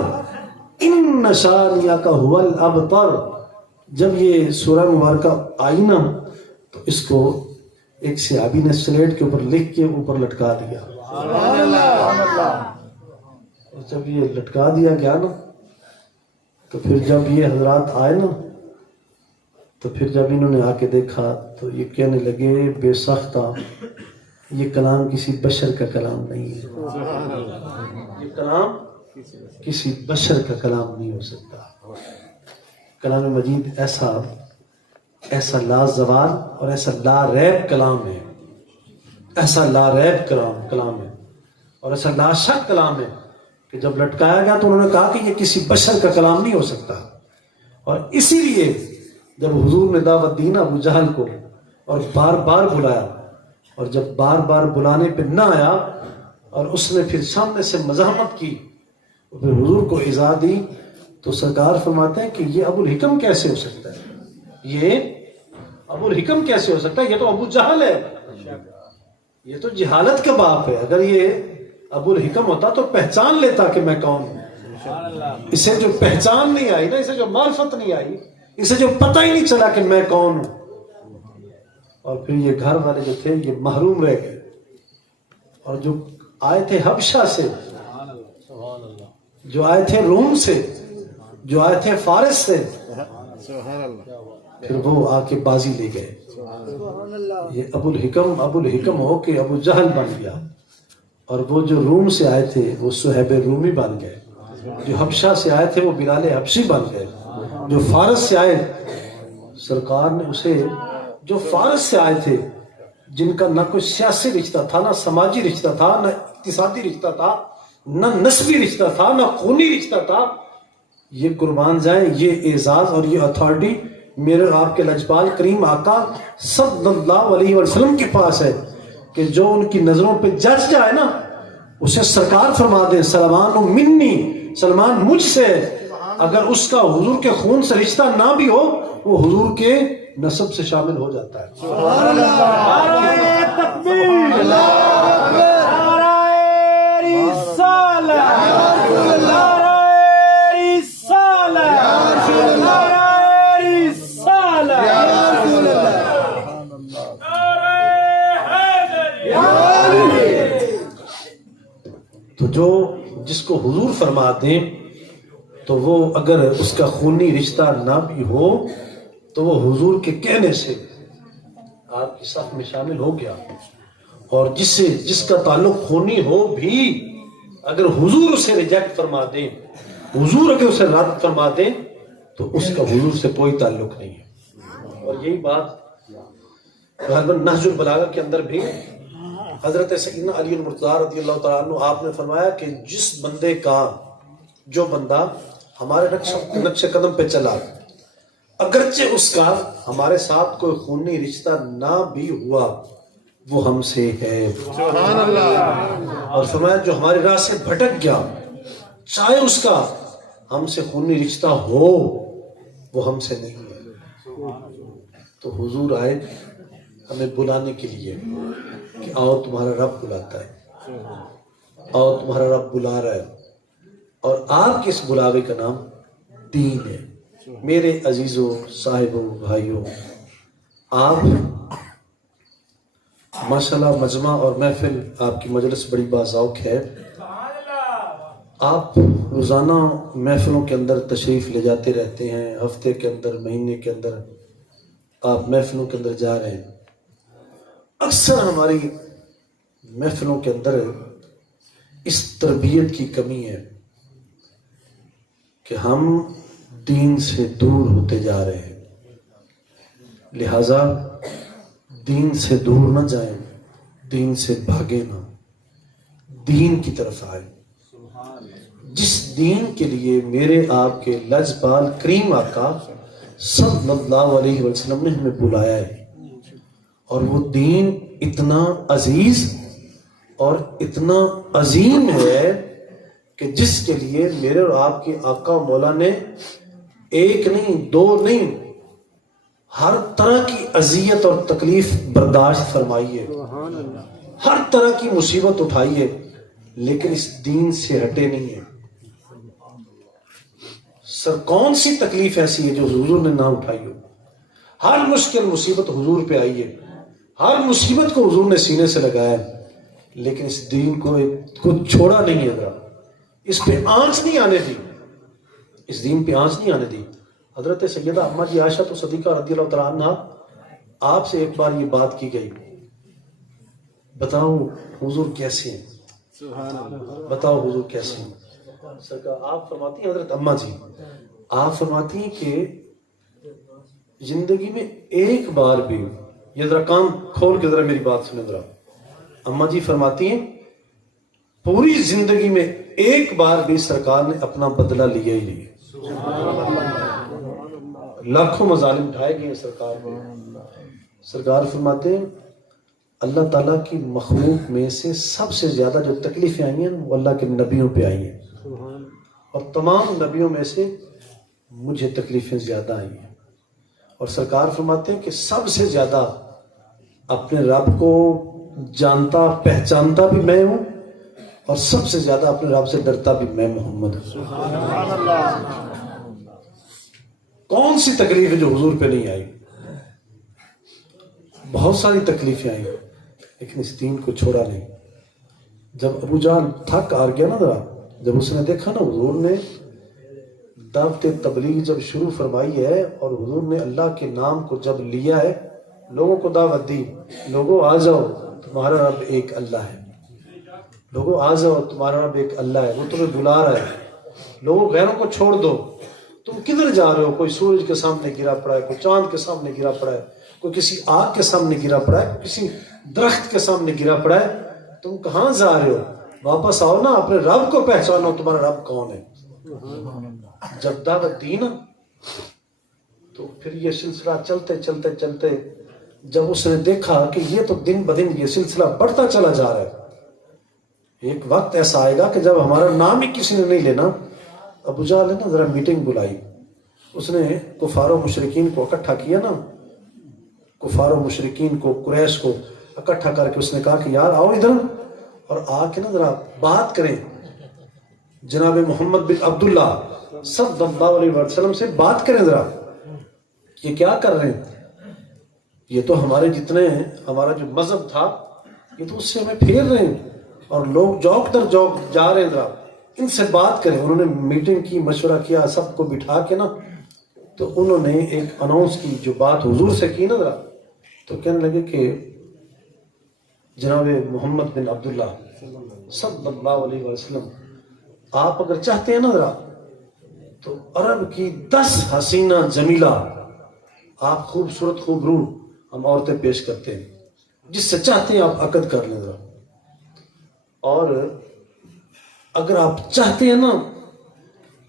إِنَّ شَانِئَكَ هُوَ الْأَبْتَرُ، جب یہ سورہ مبارکہ آئی نا تو اس کو ایک صحابی نے سلیٹ کے اوپر لکھ کے اوپر لٹکا دیا. اور جب یہ لٹکا دیا گیا نا تو پھر جب یہ حضرات آئے نا تو پھر جب انہوں نے آ کے دیکھا تو یہ کہنے لگے بے ساختہ یہ کلام کسی بشر کا کلام نہیں ہے، یہ کلام کسی بشر کا کلام نہیں ہو سکتا۔ کلام مجید ایسا لا زوال اور ایسا لا ریب کلام ہے، ایسا لا ریب کلام ہے اور ایسا لا شک کلام ہے کہ جب لٹکایا گیا تو انہوں نے کہا کہ یہ کسی بشر کا کلام نہیں ہو سکتا۔ اور اسی لیے جب حضور نے دعوت دی نا ابو جہل کو اور بار بار بلایا، اور جب بار بار بلانے پہ نہ آیا اور اس نے پھر سامنے سے مزاحمت کی، پھر حضور کو ایذا دی، تو سرکار فرماتے ہیں کہ یہ ابو الحکم کیسے ہو سکتا ہے، یہ ابو الحکم کیسے ہو سکتا ہے، یہ تو ابو جہل ہے، یہ تو جہالت کا باپ ہے۔ اگر یہ ابو الحکم ہوتا تو پہچان لیتا کہ میں کون ہوں۔ اسے جو پہچان نہیں آئی نا، اسے جو معرفت نہیں آئی، اسے جو پتہ ہی نہیں چلا کہ میں کون ہوں، اور پھر یہ گھر والے جو تھے یہ محروم رہ گئے، اور جو آئے تھے حبشہ سے، جو آئے تھے روم سے، جو آئے تھے فارس سے، پھر وہ آ کے بازی لے گئے۔ یہ ابو الحکم ہو کے ابو جہل بن گیا، اور وہ جو روم سے آئے تھے وہ صہیب رومی بن گئے، جو حبشہ سے آئے تھے وہ بلال حبشی بن گئے، جو فارس سے آئے سرکار نے اسے، جو فارس سے آئے تھے جن کا نہ کوئی سیاسی رشتہ تھا، نہ سماجی رشتہ تھا، نہ اقتصادی رشتہ تھا، نہ نسبی رشتہ تھا، نہ خونی رشتہ تھا، یہ قربان جائیں یہ اعزاز اور یہ اتھارٹی میرے اور آپ کے لجپال کریم آقا صلی اللہ علیہ وسلم کے پاس ہے کہ جو ان کی نظروں پہ جج جائے نا اسے سرکار فرما دے سلمان منی، سلمان مجھ سے، اگر اس کا حضور کے خون سے رشتہ نہ بھی ہو وہ حضور کے نسب سے شامل ہو جاتا ہے۔ سبحان اللہ، نعرہ تکبیر، نعرہ رسالہ، نعرہ رسالہ، نعرہ رسالہ، تو جو جس کو حضور فرما دیں تو وہ اگر اس کا خونی رشتہ نہ بھی ہو تو وہ حضور کے کہنے سے آپ کی صف میں شامل ہو گیا، اور جس کا تعلق خونی ہو بھی اگر حضور اسے ریجیکٹ فرما دیں، حضور اگر اسے رد فرما دیں تو اس کا حضور سے کوئی تعلق نہیں ہے۔ اور یہی بات غالباً نہج البلاغہ کے اندر بھی حضرت سیدنا علی المرتضیٰ رضی اللہ تعالیٰ عنہ آپ نے فرمایا کہ جس بندے کا، جو بندہ ہمارے نقش قدم پہ چلا اگرچہ اس کا ہمارے ساتھ کوئی خونی رشتہ نہ بھی ہوا وہ ہم سے ہے، سبحان اللہ، اور فرمایا جو ہماری راہ سے بھٹک گیا چاہے اس کا ہم سے خونی رشتہ ہو وہ ہم سے نہیں ہے۔ تو حضور آئے ہمیں بلانے کے لیے کہ آؤ تمہارا رب بلاتا ہے، آؤ تمہارا رب بلا رہا ہے، اور آپ کے اس بلاوے کا نام دین ہے۔ میرے عزیزوں، صاحبوں، بھائیوں، آپ ماشاءاللہ مجمع اور محفل آپ کی مجلس بڑی باذوق ہے، آپ روزانہ محفلوں کے اندر تشریف لے جاتے رہتے ہیں، ہفتے کے اندر، مہینے کے اندر آپ محفلوں کے اندر جا رہے ہیں۔ اکثر ہماری محفلوں کے اندر اس تربیت کی کمی ہے کہ ہم دین سے دور ہوتے جا رہے ہیں، لہذا دین سے دور نہ جائیں، دین سے بھاگے نہ، دین کی طرف آئے، جس دین کے لیے میرے آپ کے لجپال کریم آقا صلی اللہ علیہ وسلم نے ہمیں بلایا ہے، اور وہ دین اتنا عزیز اور اتنا عظیم ہے کہ جس کے لیے میرے اور آپ کے آقا مولا نے ایک نہیں، دو نہیں، ہر طرح کی اذیت اور تکلیف برداشت فرمائی ہے، ہر طرح کی مصیبت اٹھائی ہے، لیکن اس دین سے ہٹے نہیں ہیں۔ سر کون سی تکلیف ایسی ہے جو حضور نے نہ اٹھائی ہو؟ ہر مشکل مصیبت حضور پہ آئی ہے، ہر مصیبت کو حضور نے سینے سے لگایا ہے، لیکن اس دین کو چھوڑا نہیں ہے، اس پہ آنچ نہیں آنے دی، اس دین پہ آنچ نہیں آنے دی۔ حضرت سیدہ اما جی عائشہ تو صدیقہ رضی اللہ تعالیٰ عنہ، آپ سے ایک بار یہ بات کی گئی، بتاؤ حضور کیسے ہیں، بتاؤ حضور کیسے ہیں؟ سرکار آپ فرماتی ہیں، حضرت اما جی آپ فرماتی ہیں کہ زندگی میں ایک بار بھی، یہ ذرا کان کھول کے ذرا میری بات سنیں ذرا، اما جی فرماتی ہیں پوری زندگی میں ایک بار بھی سرکار نے اپنا بدلہ لیا ہی نہیں، لاکھوں مظالم ڈھائے گئے ہیں سرکار کو۔ سرکار فرماتے ہیں اللہ تعالیٰ کی مخلوق میں سے سب سے زیادہ جو تکلیفیں آئی ہیں وہ اللہ کے نبیوں پہ آئی ہیں، اور تمام نبیوں میں سے مجھے تکلیفیں زیادہ آئی ہیں۔ اور سرکار فرماتے ہیں کہ سب سے زیادہ اپنے رب کو جانتا پہچانتا بھی میں ہوں، اور سب سے زیادہ اپنے رب سے ڈرتا بھی میں محمد ہوں۔ کون سی تکلیف ہے جو حضور پہ نہیں آئی؟ بہت ساری تکلیفیں آئی، لیکن اس دین کو چھوڑا نہیں۔ جب ابو جان تھک ہار گیا نا ذرا، جب اس نے دیکھا نا حضور نے دعوت تبلیغ جب شروع فرمائی ہے اور حضور نے اللہ کے نام کو جب لیا ہے، لوگوں کو دعوت دی، لوگوں آ جاؤ تمہارا رب ایک اللہ ہے، لوگوں آ جاؤ تمہارا رب ایک اللہ ہے، وہ تمہیں بلا رہا ہے، لوگوں غیروں کو چھوڑ دو، تم کدھر جا رہے ہو؟ کوئی سورج کے سامنے گرا پڑا ہے، کوئی چاند کے سامنے گرا پڑا ہے، کوئی کسی آگ کے سامنے گرا پڑا ہے، کسی درخت کے سامنے گرا پڑا ہے، تم کہاں جا رہے ہو؟ واپس آؤ نا، اپنے رب کو پہچانو، تمہارا رب کون ہے۔ جب دعوت دی نا تو پھر یہ سلسلہ چلتے چلتے چلتے جب اس نے دیکھا کہ یہ تو دن بدن یہ سلسلہ بڑھتا چلا جا رہا ہے، ایک وقت ایسا آئے گا کہ جب ہمارا نام ہی کسی نے نہیں لینا۔ ابو جہل نے نا ذرا میٹنگ بلائی، اس نے کفار و مشرکین کو اکٹھا کیا نا، کفار و مشرکین کو، قریش کو اکٹھا کر کے اس نے کہا کہ یار آؤ ادھر اور آ کے نا ذرا بات کریں، جناب محمد بن عبداللہ صلی اللہ علیہ وسلم سے بات کریں ذرا، یہ کیا کر رہے ہیں؟ یہ تو ہمارے جتنے ہمارا جو مذہب تھا یہ تو اس سے ہمیں پھیر رہے ہیں، اور لوگ جوک در جوک جا رہے ہیں، ذرا ان سے بات کریں۔ انہوں نے میٹنگ کی، مشورہ کیا، سب کو بٹھا کے نا تو انہوں نے ایک اناؤنس کی، جو بات حضور سے کی نا ذرا، تو کہنے لگے کہ جناب محمد بن عبداللہ صلی اللہ علیہ وسلم، آپ اگر چاہتے ہیں نا ذرا تو عرب کی 10 حسینہ جمیلہ، آپ خوبصورت خوبرو ہم عورتیں پیش کرتے ہیں، جس سے چاہتے ہیں آپ عقد کر لیں ذرا، اور اگر آپ چاہتے ہیں نا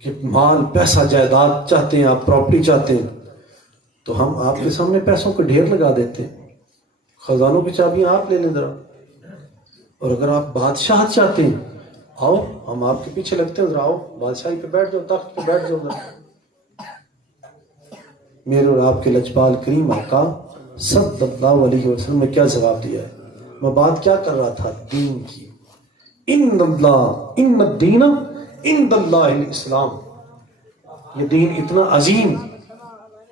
کہ مال پیسہ جائیداد چاہتے ہیں، آپ پراپرٹی چاہتے ہیں، تو ہم آپ کے سامنے پیسوں کے ڈھیر لگا دیتے ہیں، خزانوں کی چابیاں آپ لے لیں ذرا، اور اگر آپ بادشاہ چاہتے ہیں آؤ ہم آپ کے پیچھے لگتے ہیں، ذرا آؤ بادشاہی پہ بیٹھ جاؤ، تخت پہ بیٹھ جاؤ ذرا۔ میرے اور آپ کے لجپال کریم آقا صلی اللہ علیہ وسلم نے کیا جواب دیا ہے؟ میں بات کیا کر رہا تھا؟ دین کی۔ ان الدین عند اللہ الاسلام، یہ دین اتنا عظیم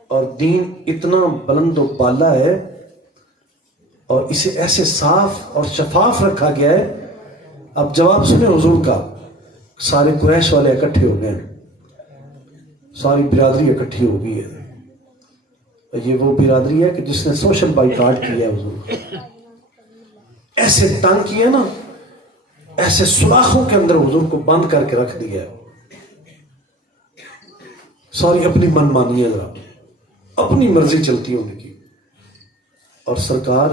اور دین اتنا بلند و بالا ہے، اور اسے ایسے صاف اور شفاف رکھا گیا ہے۔ اب جواب سنیں حضور کا، سارے قریش والے اکٹھے ہو گئے، ساری برادری اکٹھی ہو گئی ہے، یہ وہ برادری ہے کہ جس نے سوشل بائیکاٹ کیا ہے، حضور ایسے تنگ کیا نا، ایسے سوراخوں کے اندر حضور کو بند کر کے رکھ دیا ہے، ساری اپنی من مانی ہے، ذرا اپنی مرضی چلتی ہونے کی، اور سرکار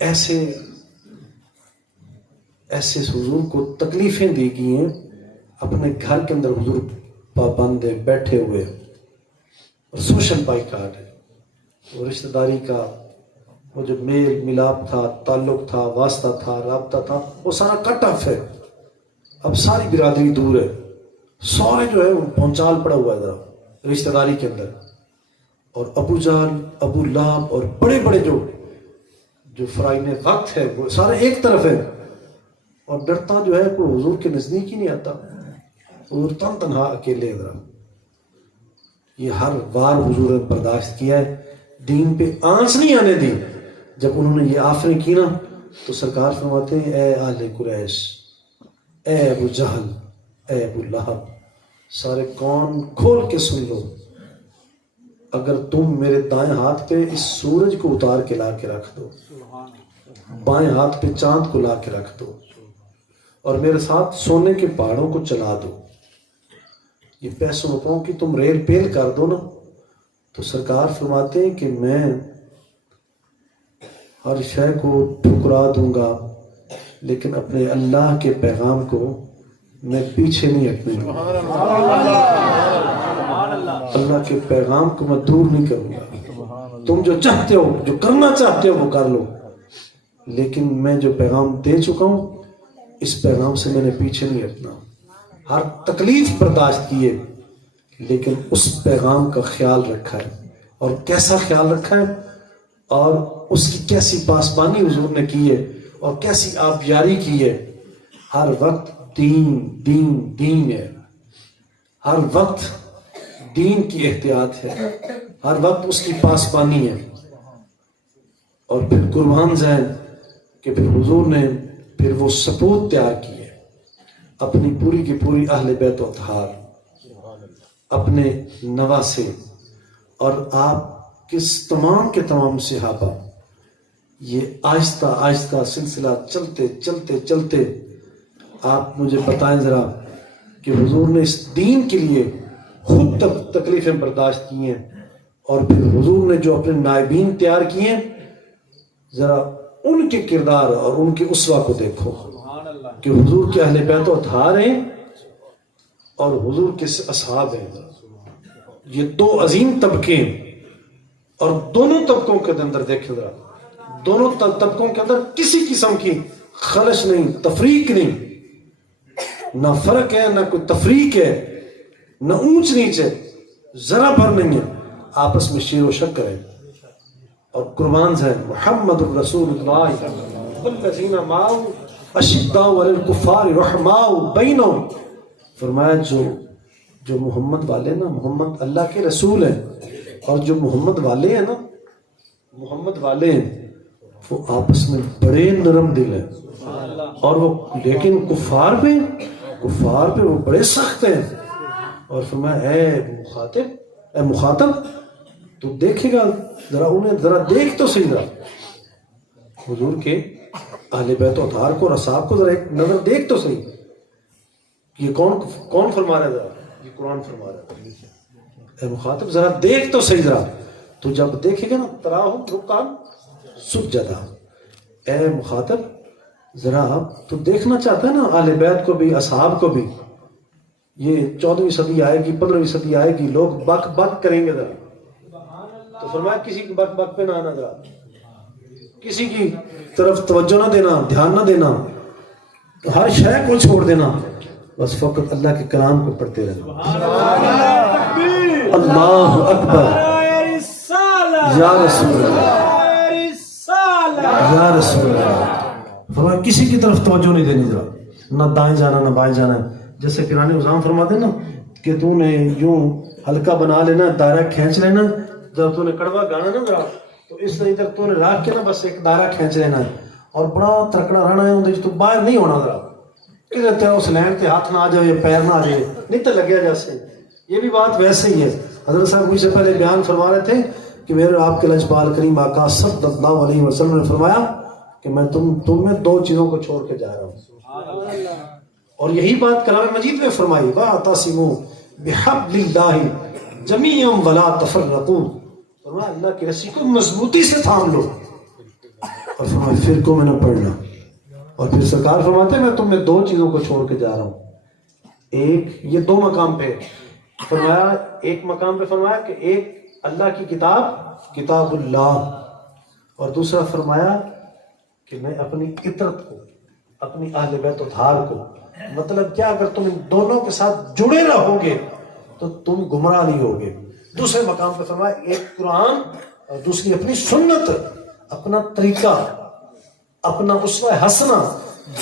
ایسے حضور کو تکلیفیں دی گئی ہیں، اپنے گھر کے اندر حضور پابند ہے، بیٹھے ہوئے، اور سوشل بائیکاٹ ہے، وہ رشتہ داری کا وہ جو میل ملاپ تھا، تعلق تھا، واسطہ تھا، رابطہ تھا، وہ سارا کٹ آف ہے۔ اب ساری برادری دور ہے، سارے جو ہے وہ پہنچال پڑا ہوا ہے ذرا رشتہ داری کے اندر، اور ابو جہل، ابو لہب اور بڑے بڑے جو فرائن وقت ہے وہ سارے ایک طرف ہے، اور ڈرتا جو ہے کوئی حضور کے نزدیک ہی نہیں آتا، حضور تنہا اکیلے ذرا۔ یہ ہر وار حضور نے برداشت کیا ہے، دین پہ آنچ نہیں آنے دی۔ جب انہوں نے یہ آفریں کی نا تو سرکار فرماتے ہیں اے اہل قریش، اے ابو جہل، اے ابو لہب، سارے کون کھول کے سن لو، اگر تم میرے دائیں ہاتھ پہ اس سورج کو اتار کے لا کے رکھ دو، بائیں ہاتھ پہ چاند کو لا کے رکھ دو، اور میرے ساتھ سونے کے پہاڑوں کو چلا دو، یہ پیسوں روپوں کی تم ریل پیل کر دو نا، تو سرکار فرماتے ہیں کہ میں ہر شے کو ٹھکرا دوں گا، لیکن اپنے اللہ کے پیغام کو میں پیچھے نہیں ہٹنے دوں گا، اللہ کے پیغام کو میں دور نہیں کروں گا۔ تم جو چاہتے ہو، جو کرنا چاہتے ہو وہ کر لو، لیکن میں جو پیغام دے چکا ہوں اس پیغام سے میں نے پیچھے نہیں ہٹنا۔ ہر تکلیف برداشت کی ہے، لیکن اس پیغام کا خیال رکھا ہے، اور کیسا خیال رکھا ہے، اور اس کی کیسی پاسبانی حضور نے کی ہے، اور کیسی آبیاری کی ہے۔ ہر وقت دین دین دین ہے، ہر وقت دین کی احتیاط ہے، ہر وقت اس کی پاسبانی ہے۔ اور پھر قربان زین کہ پھر حضور نے پھر وہ سپوت تیار کیے، اپنی پوری کی پوری اہل بیت و اطہار، اپنے نواسے، اور آپ کس تمام کے تمام صحابہ، یہ آہستہ آہستہ سلسلہ چلتے چلتے چلتے آپ مجھے بتائیں ذرا کہ حضور نے اس دین کے لیے خود تکلیفیں برداشت کی ہیں، اور پھر حضور نے جو اپنے نائبین تیار کیے ہیں، ذرا ان کے کردار اور ان کے اسوہ کو دیکھو کہ حضور کے اہل بیت و اطہار ہیں اور حضور کے اصحاب ہیں، یہ دو عظیم طبقے ہیں، اور دونوں طبقوں کے اندر دیکھیں ذرا، دونوں طبقوں کے اندر کسی قسم کی خلش نہیں، تفریق نہیں، نہ فرق ہے، نہ کوئی تفریق ہے، نہ اونچ نیچ ہے، ذرا بھر نہیں ہے، آپس میں شیر و شکر ہے۔ اور قربان ہے محمد الرسول اللہ والذین معہ اشداء علی الکفار رحماء بینہم، فرمایا جو محمد والے نا، محمد اللہ کے رسول ہیں، اور جو محمد والے ہیں نا، محمد والے ہیں وہ آپس میں بڑے نرم دل ہیں، اور وہ لیکن کفار پہ وہ بڑے سخت ہیں۔ اور فرمایا اے مخاطب تو دیکھے گا ذرا، انہیں ذرا دیکھ تو صحیح، ذرا حضور کے اہل بیت و اطہار کو اور اصحاب کو ذرا ایک نظر دیکھ تو صحیح، یہ کون فرما رہا ہے، ذرا یہ قرآن فرما رہا ہے، اے مخاطب ذرا دیکھ تو صحیح ذرا، تو جب دیکھے گا نا تراہم رکعا سجدا، اے مخاطب ذرا تو دیکھنا چاہتا ہے نا اہل بیت کو بھی، اصحاب کو بھی، یہ 14ویں صدی آئے گی، 15ویں صدی آئے گی، لوگ بک بک کریں گے ذرا، تو فرمایا کسی کی بک بک پہ نہ آنا، ذرا کسی کی طرف توجہ نہ دینا، دھیان نہ دینا، ہر شے کو چھوڑ دینا، بس فقط اللہ کے کلام کو پڑھتے رہنا۔ اللہ اکبر، یا رسول اللہ، یا رسول اللہ۔ فرمایا کسی کی طرف توجہ نہیں دینی، ذرا نہ دائیں جانا نہ بائیں جانا، جیسے پیرانے عظام فرماتے ہیں نا کہ تو نے یوں ہلکا بنا لینا، دائرہ کھینچ لینا، جب تو نے کڑوا گانا نا ذرا تو اس طرح ادھر تو نے رکھ کے نا بس ایک دائرہ کھینچ لینا ہے، اور بڑا ترکڑا رہنا ہے اندر، تو باہر نہیں ہونا، ذرا ادھر تے اس لین تے ہاتھ نہ آ جائے، پیر نہ آ جائے، نہیں تو لگے جیسے۔ یہ بھی بات ویسے ہی ہے، حضرت صاحب مجھ سے پہلے بیان فرما رہے تھے کہ میرے آپ کے لجپال کریم آقا صلی اللہ علیہ وسلم نے فرمایا کہ میں تم میں دو چیزوں کو چھوڑ کے جا رہا ہوں، اور یہی بات کلام مجید میں فرمائی، وَاعْتَصِمُوا بِحَبْلِ اللَّهِ جَمِيعًا وَلَا تَفَرَّقُوا، فرمایا اللہ کی رسی کو مضبوطی سے تھام لو، اور فرمایا فرقوں میں نہ پڑنا۔ اور پھر سرکار فرماتے ہیں میں تم میں دو چیزوں کو چھوڑ کے جا رہا ہوں، ایک یہ دو مقام پہ فرمایا، ایک مقام پہ فرمایا کہ ایک اللہ کی کتاب اللہ، اور دوسرا فرمایا کہ میں اپنی عطرت کو، اپنی اہل بیت و اطہار کو، مطلب کیا اگر تم ان دونوں کے ساتھ جڑے رہو گے تو تم گمراہ نہیں ہوگے۔ دوسرے مقام پہ فرمایا ایک قرآن اور دوسری اپنی سنت، اپنا طریقہ، اپنا اسوہ حسنہ،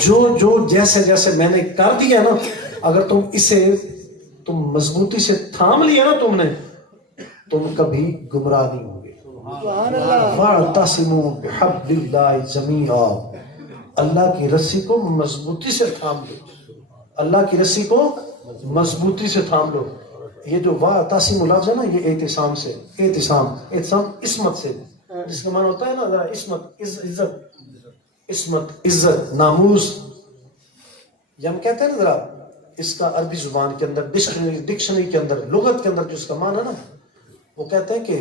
جو جیسے جیسے میں نے کر دیا نا، اگر تم اسے مضبوطی سے تھام لیا نا تم نے، تم کبھی گمراہ نہیں ہوگے۔ وَاعْتَصِمُوا بِحَبْلِ اللَّهِ جَمِيعًا، اللہ کی رسی کو مضبوطی سے تھام لو، اللہ کی رسی کو مضبوطی سے تھام لو. یہ جو واعتصموا لفظ ہے نا، یہ اعتصام سے، اعتصام عصمت سے، جس کا معنی ہوتا ہے نا ذرا عصمت، عصمت، عزت، ناموس. یہ ہم کہتے ہیں نا ذرا اس کا عربی زبان کے اندر ڈکشنری کے اندر لغت کے اندر جو اس کا معنی ہے نا، وہ کہتے ہیں کہ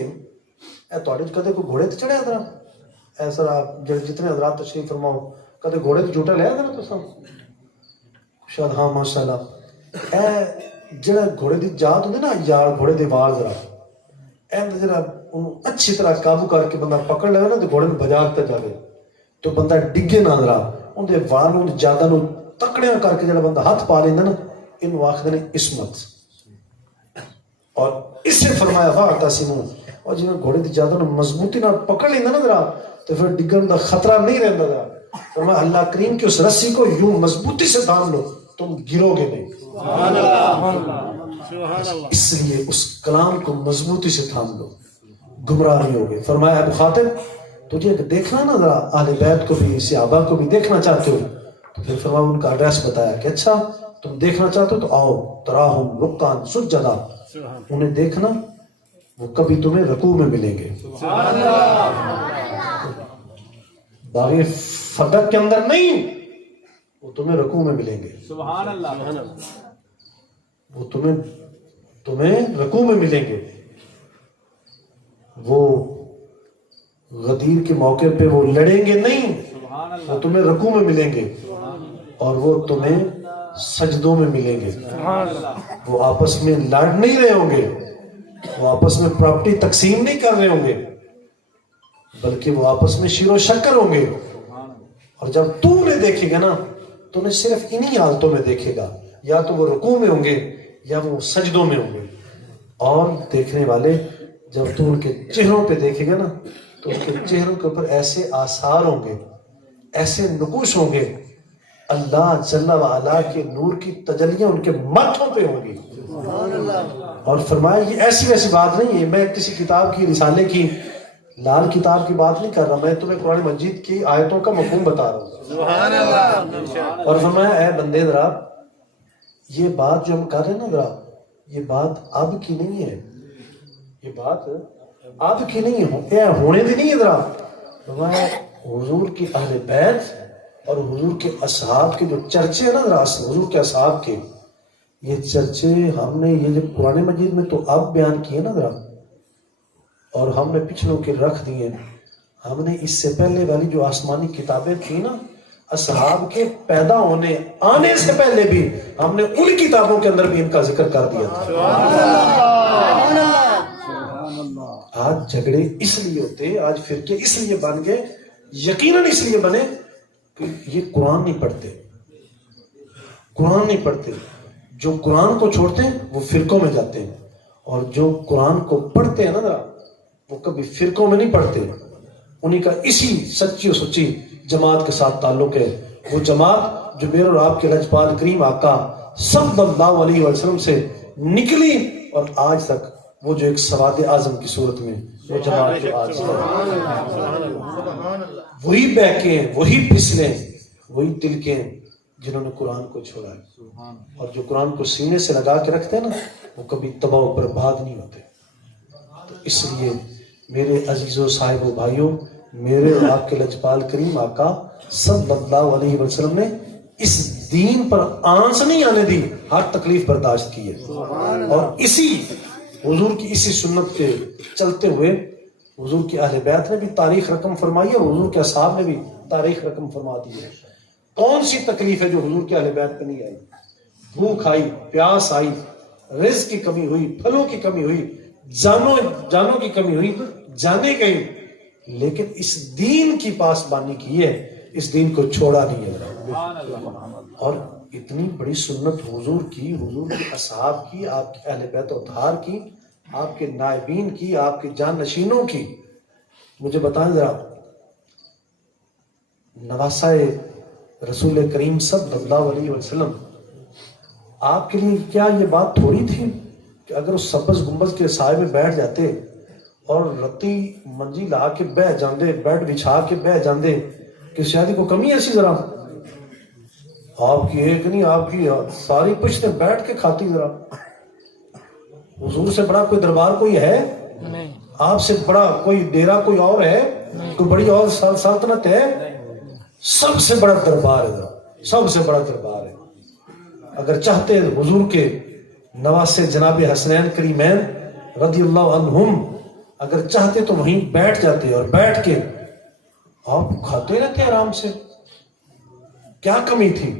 اے تواڈے کدے کوئی گھوڑے تے چڑھیا ذرا ایسا جتنے حضرات تشریف فرماؤ کدے گھوڑے تے جھوٹا لیا ذرا تساں شاید ہاں ماشاء اللہ. اے جڑا گھوڑے دی جات ہوندی نا یار گھوڑے دی وال ذرا اے جڑا اچھی طرح قابو کر کے بندہ پکڑ لے نا تے گھوڑے نوں بجاتا جاوے تو بندہ ڈگے نہ ذرا اون دے وال نوں زیادہ نوں تکڑیاں کر کے جڑا بندہ ہاتھ پا لیندا نا اینوں آکھدے نے عصمت. اور اس سے فرمایا واعتصموا، اور جی گھوڑے دی زیادہ نوں مضبوطی نال پکڑ لیندا نا ذرا تو پھر ڈگن دا خطرہ نہیں رہندا ذرا. فرمایا اللہ کریم کی اس رسی کو یوں مضبوطی سے تھام لو تم گرو گے نہیں. اس لیے اس کلام کو مضبوطی سے تھام لو، گمراہ نہیں ہوگے. فرمایا ابو خاطب تجھے دیکھنا نا ذرا اہل بیت کو بھی صحابہ کو بھی دیکھنا چاہتے ہو تو پھر فرمایا ان کا ایڈریس بتایا کہ اچھا تم دیکھنا چاہتے ہو تو آؤ تراہم رکعان سجدا، انہیں دیکھنا وہ کبھی تمہیں رکوع میں ملیں گے. باغ فتح کے اندر نہیں، وہ تمہیں رکوع میں ملیں گے. سبحان اللہ. وہ تمہیں رکوع میں ملیں گے. وہ غدیر کے موقع پہ وہ لڑیں گے نہیں، وہ تمہیں رکوع میں ملیں گے. اور وہ تمہیں سجدوں میں ملیں گے. وہ آپس میں لڑ نہیں رہے ہوں گے، وہ آپس میں پراپرٹی تقسیم نہیں کر رہے ہوں گے، بلکہ وہ آپس میں شیر و شکر ہوں گے. اور جب تو انہیں دیکھے گا نا تو انہیں صرف انہی حالتوں میں دیکھے گا، یا تو وہ رکوع میں ہوں گے یا وہ سجدوں میں ہوں گے. اور دیکھنے والے جب تو ان کے چہروں پہ دیکھے گا نا تو ان کے چہروں کے اوپر ایسے آثار ہوں گے، ایسے نقوش ہوں گے، اللہ جل وعلا کے نور کی تجلیاں ان کے ماتھوں پہ ہوں گی. اور فرمایا یہ ایسی ویسی بات نہیں ہے، میں کسی کتاب کی رسالے کی لال کتاب کی بات نہیں کر رہا، میں تمہیں قرآن مجید کی آیتوں کا مفہوم بتا رہا ہوں. سبحان اللہ. اور فرمایا اے بندے ذرا یہ بات جو ہم کر رہے ہیں نا ذرا یہ بات اب کی نہیں ہے، یہ بات اب کی نہیں ہے، ہونے دی نہیں ہے. ذرا فرمایا حضور کی اہل بیت اور حضور کے اصحاب کے جو چرچے ہیں نا ذرا حضور کے اصحاب کے، یہ چرچے ہم نے یہ جو قرآن مجید میں تو اب بیان کیے نا ذرا، اور ہم نے پچھلوں کے رکھ دیے. ہم نے اس سے پہلے والی جو آسمانی کتابیں تھیں نا اصحاب کے پیدا ہونے آنے سے پہلے بھی ہم نے ان کتابوں کے اندر بھی ان کا ذکر کر دیا تھا. آج جھگڑے اس لیے ہوتے، آج فرقے اس لیے بن گئے، یقیناً اس لیے بنے کہ یہ قرآن نہیں پڑھتے. قرآن نہیں پڑھتے. جو قرآن کو چھوڑتے ہیں وہ فرقوں میں جاتے ہیں، اور جو قرآن کو پڑھتے ہیں نا وہ کبھی فرقوں میں نہیں پڑھتے. انہیں کا اسی سچی و سچی جماعت کے ساتھ تعلق ہے، وہ جماعت جو میرے اور آپ کے لجپال کریم آقا صلی اللہ علیہ وسلم سے نکلی اور آج تک وہ جو ایک سواد اعظم کی صورت میں وہ جماعت جو آج وہی بہکے ہیں، وہی پھسلیں، وہی تلکے ہیں جنہوں نے قرآن کو چھوڑا ہے. اور جو قرآن کو سینے سے لگا کے رکھتے ہیں نا وہ کبھی تباہ و برباد نہیں ہوتے. تو اس لیے میرے عزیزوں صاحبوں بھائیوں، میرے اور آپ کے لجپال کریم آقا صلی اللہ علیہ وسلم نے اس دین پر آنچ نہیں آنے دی، ہر تکلیف برداشت کی ہے. اور اسی حضور کی اسی سنت کے چلتے ہوئے حضور کی اہل بیت نے بھی تاریخ رقم فرمائی ہے اور حضور کے اصحاب نے بھی تاریخ رقم فرما دی ہے. کون سی تکلیف ہے جو حضور کے اہل بیت پہ نہیں آئی؟ بھوک آئی، پیاس آئی، رزق کی کمی ہوئی، پھلوں کی کمی ہوئی، جانوں کی کمی ہوئی، جانے گئی، لیکن اس دین کی پاسبانی کی ہے، اس دین کو چھوڑا نہیں ہے. اور اتنی بڑی سنت حضور کی، حضور کے اصحاب کی، آپ کے اہل بیت اطہار کی، آپ کے نائبین کی، آپ کے جانشینوں کی. مجھے بتائیں ذرا نواسائے رسول کریم صلی اللہ علیہ وسلم آپ کے لیے کیا یہ بات تھوڑی تھی کہ اگر اس سبز گنبد کے سائے میں بیٹھ جاتے اور رتی منجی لا کے بہ جاندے، بیڈ بچھا کے بہ جاندے، کہ شاید کو کمی ایسی ذرا آپ کی ایک نہیں، آپ کی ساری پشتیں بیٹھ کے کھاتی. ذرا حضور سے بڑا کوئی دربار کوئی ہے؟ آپ سے بڑا کوئی ڈیرا کوئی اور ہے؟ کوئی بڑی اور سلطنت ہے؟ سب سے بڑا دربار ہے، سب سے بڑا دربار ہے. اگر چاہتے حضور کے نواسے جناب حسنین کریمین رضی اللہ عنہم اگر چاہتے تو وہیں بیٹھ جاتے اور بیٹھ کے آپ کھاتے رہتے آرام سے، کیا کمی تھی؟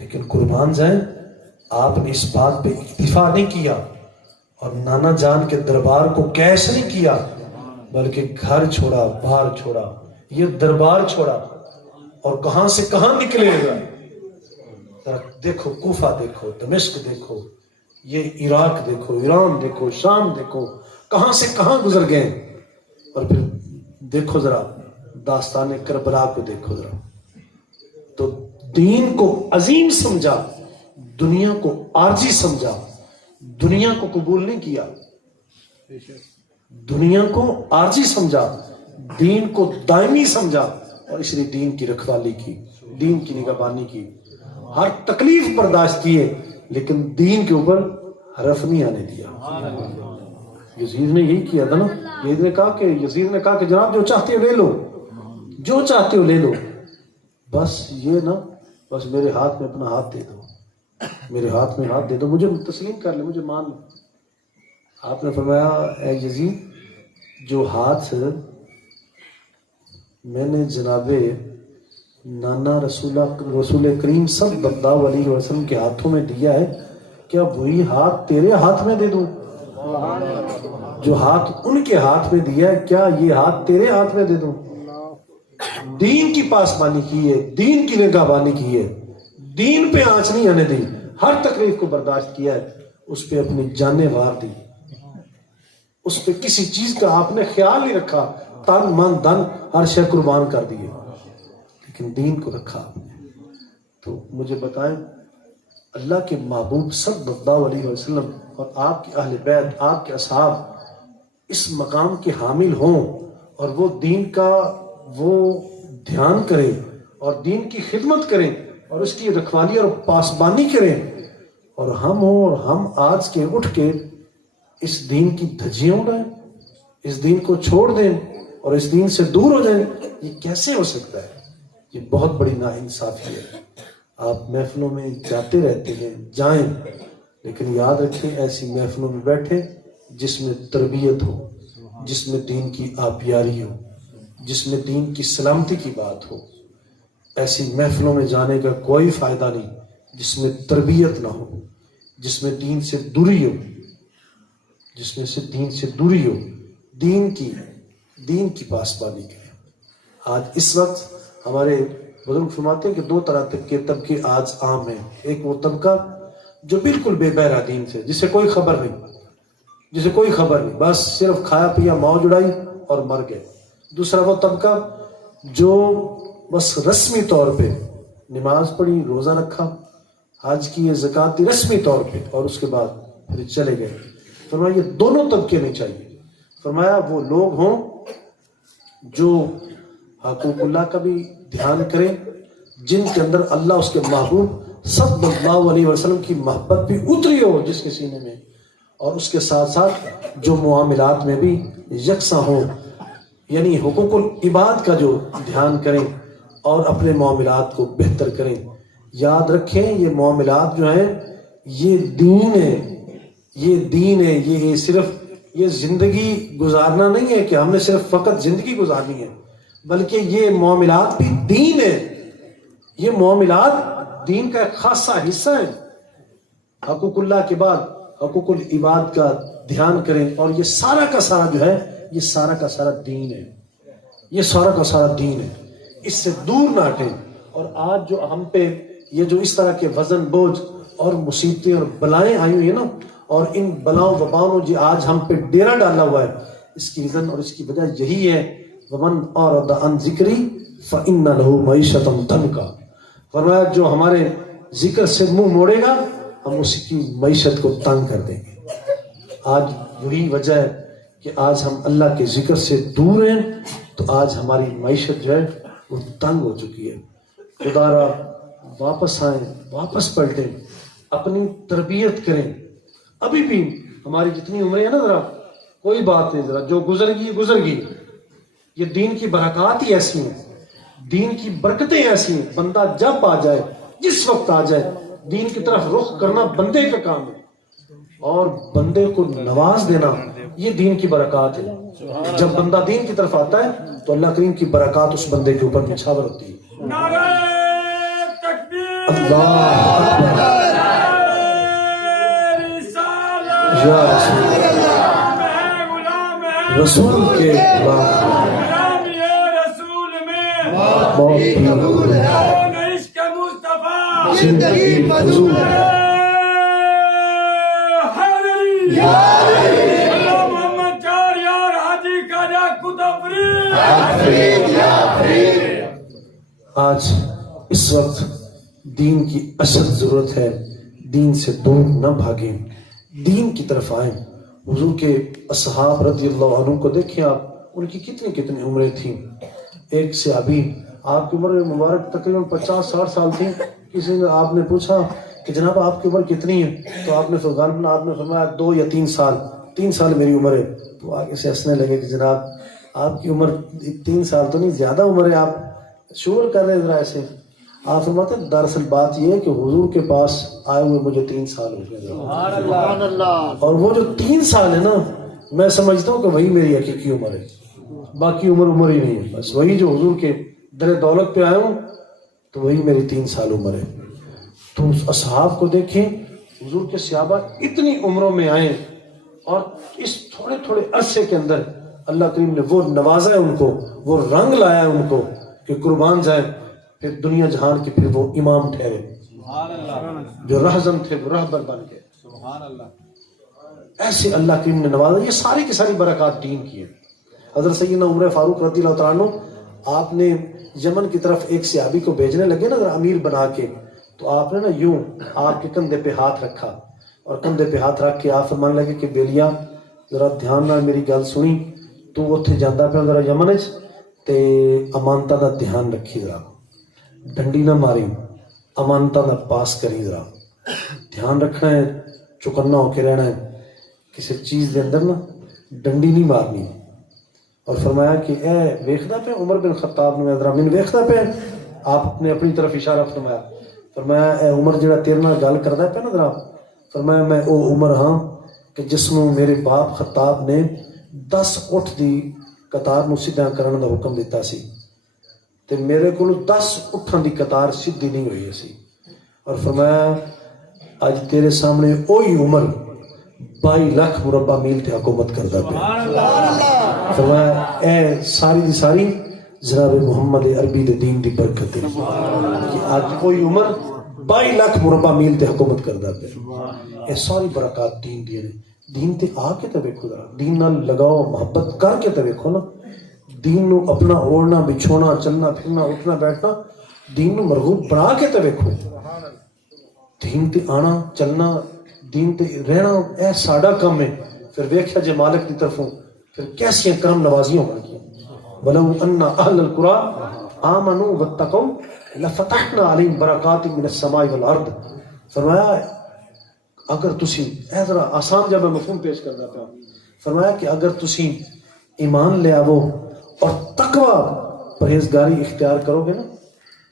لیکن قربان جائیں آپ نے اس بات پہ اکتفا نہیں کیا اور نانا جان کے دربار کو کیش نہیں کیا، بلکہ گھر چھوڑا، باہر چھوڑا، یہ دربار چھوڑا اور کہاں سے کہاں نکلے گا. دیکھو کوفہ دیکھو، دمشق دیکھو، یہ عراق دیکھو، ایران دیکھو، شام دیکھو، کہاں سے کہاں گزر گئے. اور پھر دیکھو ذرا داستان کربلا کو دیکھو ذرا. تو دین کو عظیم سمجھا، دنیا کو عارضی سمجھا، دنیا کو قبول نہیں کیا. دنیا کو عارضی سمجھا، دین کو دائمی سمجھا، اور اس لیے دین کی رکھوالی کی، دین کی نگہبانی کی، ہر تکلیف برداشت کیے، لیکن دین کے اوپر حرف نہیں آنے دیا. یزید نے یہی کیا تھا نا. یزید نے کہا کہ جناب جو چاہتے ہو لے لو، جو چاہتے ہو لے لو، بس یہ نا بس میرے ہاتھ میں اپنا ہاتھ دے دو، میرے ہاتھ میں ہاتھ دے دو، مجھے تسلیم کر لے، مجھے مان لو. آپ نے فرمایا اے یزید جو ہاتھ میں نے جناب نانا رسول کریم صلی اللہ علیہ وسلم کے ہاتھوں میں دیا ہے، کیا وہی ہاتھ تیرے ہاتھ میں دے دوں؟ جو ہاتھ ان کے ہاتھ میں دیا ہے کیا یہ ہاتھ تیرے ہاتھ میں دے دوں؟ دین کی پاسبانی کی ہے، دین کی نگہبانی کی ہے، دین پہ آنچ نہیں آنے دی، ہر تکلیف کو برداشت کیا ہے، اس پہ اپنی جانیں وار دی، اس پہ کسی چیز کا آپ نے خیال نہیں رکھا، تن من دھن ہر شے قربان کر دیے، لیکن دین کو رکھا آپ نے. تو مجھے بتائیں اللہ کے محبوب صلی اللہ علیہ وسلم اور آپ کے اہل بیت، آپ کے اصحاب اس مقام کے حامل ہوں اور وہ دین کا وہ دھیان کریں اور دین کی خدمت کریں اور اس کی رکھوالی اور پاسبانی کریں، اور ہم ہوں اور ہم آج کے اٹھ کے اس دین کی دھجیاں اڑائیں، اس دین کو چھوڑ دیں اور اس دین سے دور ہو جائیں، یہ کیسے ہو سکتا ہے؟ یہ بہت بڑی ناانصافی ہے. آپ محفلوں میں جاتے رہتے ہیں، جائیں، لیکن یاد رکھیں ایسی محفلوں میں بیٹھیں جس میں تربیت ہو، جس میں دین کی آبیاری ہو، جس میں دین کی سلامتی کی بات ہو. ایسی محفلوں میں جانے کا کوئی فائدہ نہیں جس میں تربیت نہ ہو، جس میں دین سے دوری ہو، جس میں سے دین سے دوری ہو. دین کی پاسبانی کریں. آج اس وقت ہمارے بزرگ فرماتے ہیں کہ دو طرح کے طبقے آج عام ہیں. ایک وہ طبقہ جو بالکل بے بہرا دین سے، جسے کوئی خبر نہیں، بس صرف کھایا پیا موج اڑائی اور مر گئے. دوسرا وہ طبقہ جو بس رسمی طور پہ نماز پڑھی، روزہ رکھا، حج کی، زکوٰۃ دی رسمی طور پہ، اور اس کے بعد پھر چلے گئے. فرمایا یہ دونوں طبقے نہیں چاہیے. فرمایا وہ لوگ ہوں جو حقوق اللہ کا بھی دھیان کریں، جن کے اندر اللہ اس کے محبوب صلی اللہ علیہ وسلم کی محبت بھی اتری ہو جس کے سینے میں، اور اس کے ساتھ ساتھ جو معاملات میں بھی یکساں ہوں، یعنی حقوق العباد کا جو دھیان کریں اور اپنے معاملات کو بہتر کریں. یاد رکھیں یہ معاملات جو ہیں یہ دین ہے، یہ صرف یہ زندگی گزارنا نہیں ہے کہ ہم نے صرف فقط زندگی گزارنی ہے، بلکہ یہ معاملات بھی دین ہے. یہ معاملات دین کا ایک خاصا حصہ ہے. حقوق اللہ کے بعد حقوق العباد کا دھیان کریں، اور یہ سارا کا سارا جو ہے یہ سارا کا سارا دین ہے، یہ سارا کا سارا دین ہے. اس سے دور نہ ہٹیں. اور آج جو ہم پہ یہ جو اس طرح کے وزن بوجھ اور مصیبتیں اور بلائیں آئی ہوئی ہیں نا، اور ان بلاؤں وباؤں جو آج ہم پہ ڈیرا ڈالا ہوا ہے، اس کی ریزن اور اس کی وجہ یہی ہے ومن اعرض عن ذکری فإن له معیشۃ ضنکا. فرمایا جو ہمارے ذکر سے منہ موڑے گا ہم اس کی معیشت کو تنگ کر دیں گے. آج وہی وجہ ہے کہ آج ہم اللہ کے ذکر سے دور ہیں، تو آج ہماری معیشت جو ہے وہ تنگ ہو چکی ہے. خدا را واپس آئیں، واپس پلٹیں، اپنی تربیت کریں. ابھی بھی ہماری جتنی عمریں ہیں نا، ذرا کوئی بات نہیں، ذرا جو گزر گئی گزر گئی. یہ دین کی برکات ہی ایسی ہیں، دین کی برکتیں ایسی ہیں. بندہ جب آ جائے، جس وقت آ جائے، دین کی طرف رخ کرنا بندے کا کام ہے، اور بندے کو نواز دینا یہ دین کی برکات ہے. جب بندہ دین کی طرف آتا ہے تو اللہ کریم کی برکات اس بندے کے اوپر نچھاور ہوتی ہے. نعرہ تکبیر، اللہ اکبر. یا رسول اللہ، رسول کے غلام یہ رسول میں موت عشق مصطفیٰ زندگی فضول حیدری اللہ محمد چار یار حاجی قاجہ کتفری. آج اس وقت دین کی اشد ضرورت ہے. دین سے دور نہ بھاگیں، دین کی طرف آئیں. حضور کے اصحاب رضی اللہ عنہ کو دیکھیں آپ، ان کی کتنی کتنی عمریں تھیں. ایک صحابی، آپ کی عمر مبارک تقریباً 50-60 سال تھی. کسی نے آپ نے پوچھا کہ جناب آپ کی عمر کتنی ہے؟ تو آپ نے فرمایا 2 یا 3 سال. 3 سال میری عمر ہے. تو آگے سے ہنسنے لگے کہ جناب آپ کی عمر 3 سال تو نہیں، زیادہ عمر ہے، آپ شور کر رہے ہیں ذرا ایسے. آپ فرماتے ہیں دراصل بات یہ ہے کہ حضور کے پاس آئے ہوئے مجھے 3 سال ہو گئے، اور وہ جو 3 سال ہے نا، میں سمجھتا ہوں کہ وہی میری حقیقی عمر ہے. باقی عمر ہی نہیں ہے، بس وہی جو حضور کے در دولت پہ آیا ہوں تو وہی میری 3 سال عمر ہے. تو اس اصحاب کو دیکھیں، حضور کے صحابہ اتنی عمروں میں آئے، اور اس تھوڑے تھوڑے عرصے کے اندر اللہ کریم نے وہ نوازا ہے ان کو، وہ رنگ لایا ہے ان کو کہ قربان جائیں. پھر دنیا جہان کے پھر وہ امام ٹھہرے. جو رہزن تھے وہ رہبر بن گئے. ایسے اللہ کریم نے نوازا. یہ ساری کی ساری برکات دین کی ہے. حضرت سیدنا عمر فاروق رضی اللہ تعالیٰ عنہ، آپ نے یمن کی طرف ایک صحابی کو بھیجنے لگے نا ذرا امیر بنا کے، تو آپ نے نا یوں آپ کے کندھے پہ ہاتھ رکھا، اور کندھے پہ ہاتھ رکھ کے آپ فرمانے لگے کہ بیلیا ذرا دھیان نال میری گل سنی، تو اتنے جانا پہ ذرا یمن تے امانتا دا دھیان رکھی، ذرا ڈنڈی نہ ماری، امانتا دا پاس کری، ذرا دھیان رکھنا ہے، چکنا ہو کے رہنا ہے، کسی چیز دے اندر نا ڈنڈی نہیں مارنی. اور فرمایا کہ اے ویکھدا پہ عمر بن خطاب نے ذرا مین ویکھدا پہ. آپ نے اپنی طرف اشارہ فرمایا اے عمر جڑا تیرے نال گل کردا پہ نا ذرا، فرمایا میں او عمر ہاں کہ جس نو میرے باپ خطاب نے 10 اٹھ دی قطار نو سیدھا کرن دا حکم دیتا سی، تے میرے کو 10 اٹھن دی قطار سیدھی نہیں ہوئی سی. اور فرمایا اج تیرے سامنے اوہی عمر 22 لاکھ مربع میل تے حکومت کردا پیا. فرمایا اے ساری دی ساری جناب محمد عربی دے دین دی برکت ہے کہ آج کوئی عمر 22 لاکھ مربع میل تے حکومت کردا پیا. یہ ساری برکات دین دی نے. دین تے آ کے تے ویکھو ذرا، دین نال لگاؤ محبت کر کے تے ویکھو نا. دین نو اپنا اوڑھنا بچھونا، چلنا پھرنا، اٹھنا بیٹھنا، دین نو مرغوب بنا کے تے ویکھو. دین تے آنا چلنا، دین تے رہنا، اے ساڈا کم ہے. پھر ویکھیا جے مالک دی طرفوں پھر کیسیاں کرم نوازیاں ہون گیاں. وَلَوْ أَنَّ أَهْلَ الْقُرَىٰ آمَنُوا وَاتَّقَوْا لَفَتَحْنَا عَلَيْهِمْ بَرَكَاتٍ مِّنَ السَّمَاءِ وَالْأَرْضِ. فرمایا اگر تسی، اے ذرا آسان جب میں مفہوم پیش کرنا پیا، فرمایا کہ اگر تسی ایمان لے آو اور تقوی پرہیزگاری اختیار کرو گے نا،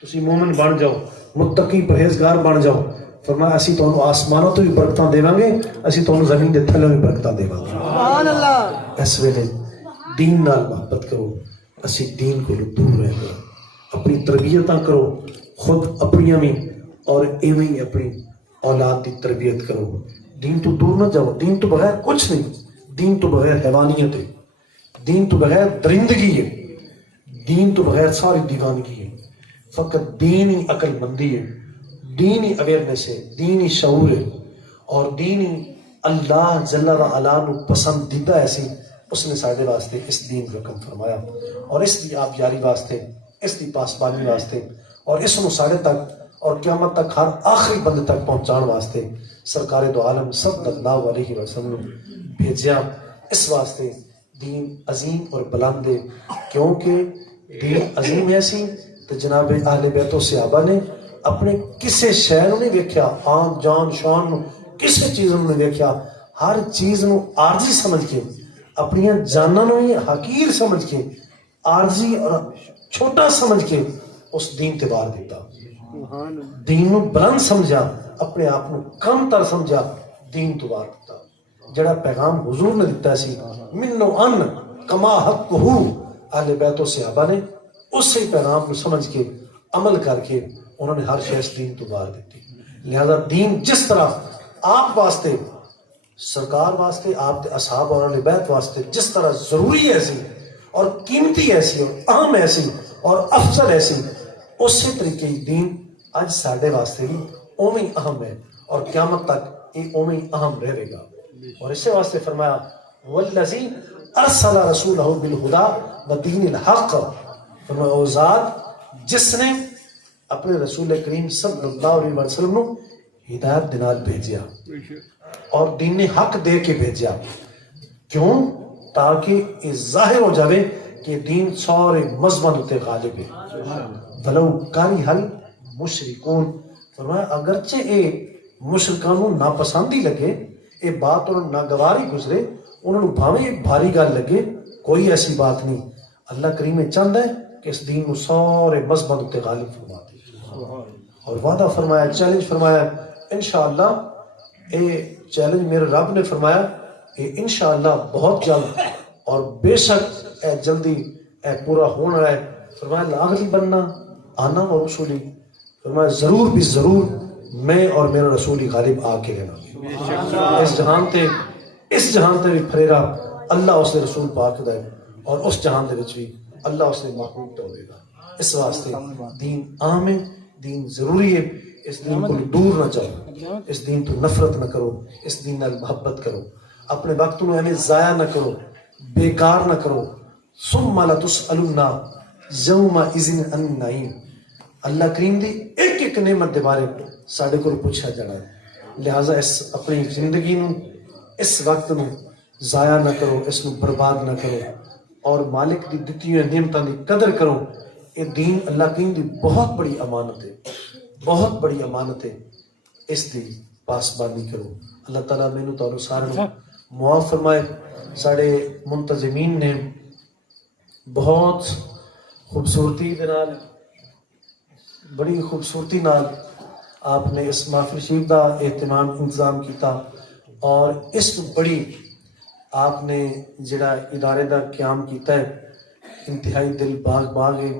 تسی مومن بن جاؤ، متقی پرہیزگار بن جاؤ. فرمایا اسی تانوں آسمانوں تو بھی برکتاں دیواں گے، اسی تانوں زمین دے تھلوں بھی برکتاں دیواں گے. سبحان اللہ. اس ویلے دین نال محبت کرو، اسی دین کو دور رہ کرو، اپنی تربیتاں کرو، خود اپنیاں بھی اور ایویں اپنی اولاد کی تربیت کرو. دین تو دور نہ جاؤ. دین تو بغیر کچھ نہیں. دین تو بغیر حیوانیت ہے، دین تو بغیر درندگی ہے، دین تو بغیر ساری دیوانگی ہے. فقط دین ہی عقل مندی ہے، دین ہی اویئرنیس ہے، دین ہی شعور ہے، اور دین ہی اللہ جل و علا نو پسندیدہ ایسی اس نے سارے واسطے اس دین کو حکم فرمایا، اور اس دی آپ یاری واسطے، اس دی پاسبانی واسطے، اور اس نو سارے تک اور قیامت تک ہر آخری بندے تک پہنچان واسطے سرکار دو عالم صلی اللہ علیہ وسلم بھیجیا. اس واسطے دین عظیم اور بلند ہے، کیونکہ دین عظیم ایسی تو جناب اہل بیت و صحابہ نے اپنے کسے شے نوں نہیں ویکھیا، آن جان شان نوں کسے چیز نوں نہیں ویکھیا، ہر چیز نوں عارضی سمجھ کے، اپنی جاناں نوں ہی حقیر سمجھ کے، عارضی اور چھوٹا سمجھ کے اس دین تے بار دیتا، دین نوں بلند سمجھا، اپنے آپ نوں کم تر سمجھا، دین تو بار دیتا۔ جڑا پیغام حضور نے دیتا سی منو ان کما حق ہو، اہل بیت و صحابہ نے اسی پیغام کو سمجھ کے عمل کر کے انہوں نے ہر شخص دین تو بار دیتی۔ لہذا دین جس طرح آپ واسطے، سرکار واسطے، آپ کے اصحاب اور اہل بیت واسطے جس طرح ضروری ایسی اور قیمتی ایسی اور اہم ایسی اور افضل ایسی، اسی طریقے دین اج ساڈے واسطے بھی اوویں ہی اہم ہے اور قیامت تک یہ اوویں ہی اہم رہے گا۔ اور اسی واسطے فرمایا والذی ارسل رسولہ بالہدی ودین الحق، فرمایا وہ ذات جس نے اپنے رسول کریم صلی اللہ علیہ وسلم نو ہدایت دے نال بھیجیا اور دین حق دے کے بھیجیا، کیوں؟ تاکہ یہ ظاہر ہو جاوے کہ دین سارے مذہباں تے غالب ہے، ولو کارہ المشرکون، فرمایا اگرچہ اے مشرکاں نوں ناپسندی لگے، اے بات انہوں ناگواری گزرے، انہوں نے بھاویں بھاری گل لگے، کوئی ایسی بات نہیں، اللہ کریم چاہتا ہے کہ اس دین کو سارے مذہباں تے غالب فرما دے۔ اور وعدہ فرمایا، چیلنج فرمایا، انشاءاللہ اے چیلنج میرے رب نے فرمایا اے انشاءاللہ بہت جلد اور بے شک اے جلدی اے پورا ہونا ہے۔ فرمایا لاغلی بننا آنا و رسولی، فرمایا ضرور بھی ضرور میں اور میرا رسولی غالب آ کے رہنا۔ اس جہان تے بھی پھریرا اللہ اس نے رسول پاک دے، اور اس جہان دے وچ بھی اللہ اس نے محبوب تو ہوئے گا۔ اس واسطے دین عام ہے، دین ضروری ہے، اس دین کو دور نہ جاؤ، اس دین تو نفرت نہ کرو، اس دین نال محبت کرو، اپنے وقت نو ایویں ضائع نہ کرو، بیکار نہ کرو۔ ثم لتسألن یومئذ عن النعیم، اللہ کریم دی ایک ایک نعمت دے بارے ساڈے کول پوچھا جانا ہے، لہٰذا اس اپنی زندگی نو، اس وقت نو ضائع نہ کرو، اس نو برباد نہ کرو، اور مالک دی دتی ہوئی نعمتاں دی قدر کرو۔ یہ دین اللہ کریم دی بہت بڑی امانت ہے، بہت بڑی امانت ہے، اس دی پاسبانی کرو۔ اللہ تعالیٰ مینوں تانوں سارے معاف فرمائے۔ ساڑے منتظمین نے بہت خوبصورتی دے نال، بڑی خوبصورتی نال آپ نے اس محفل شریف دا اہتمام انتظام کیتا، اور اس بڑی آپ نے جڑا ادارے دا قیام کیتا ہے انتہائی دل باغ ہے۔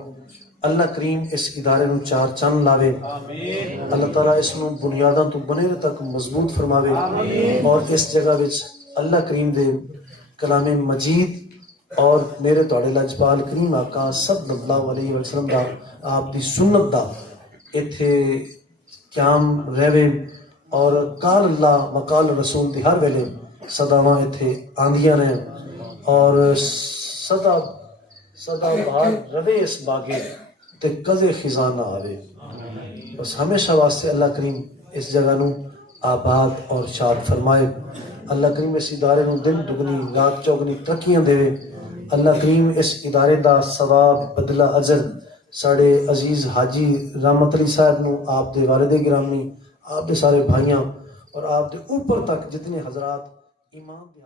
اللہ کریم اس ادارے نو چار چند لاوے، اللہ تعالیٰ اس نو بنیاداں تو بنے تک مضبوط فرماوے، اور اس جگہ وچ اللہ کریم دے کلام مجید اور میرے تواڈے لاجپال کریم آقا صلی اللہ علیہ وسلم دا، آپ دی سنت دا ایتھے قیام رہے، اور قال اللہ وقال رسول دی ہر ویلے صداواں ایتھے آندیاں رہیں، اور صدا بہار رہے اس باغے تے کدے خزاں نہ آوے۔ بس ہمیشہ واسطے اللہ کریم اس جگہ نو آباد اور شاد فرمائے۔ اللہ کریم اس ادارے نو دن دگنی رات چوگنی ترقیاں دے۔ اللہ کریم اس ادارے دا ثواب بدلہ اجر ساڑے عزیز حاجی رحمت علی صاحب نو، آپ دے والد گرامی، آپ دے سارے بھائیاں، اور آپ دے اوپر تک جتنے حضرات ایمان دے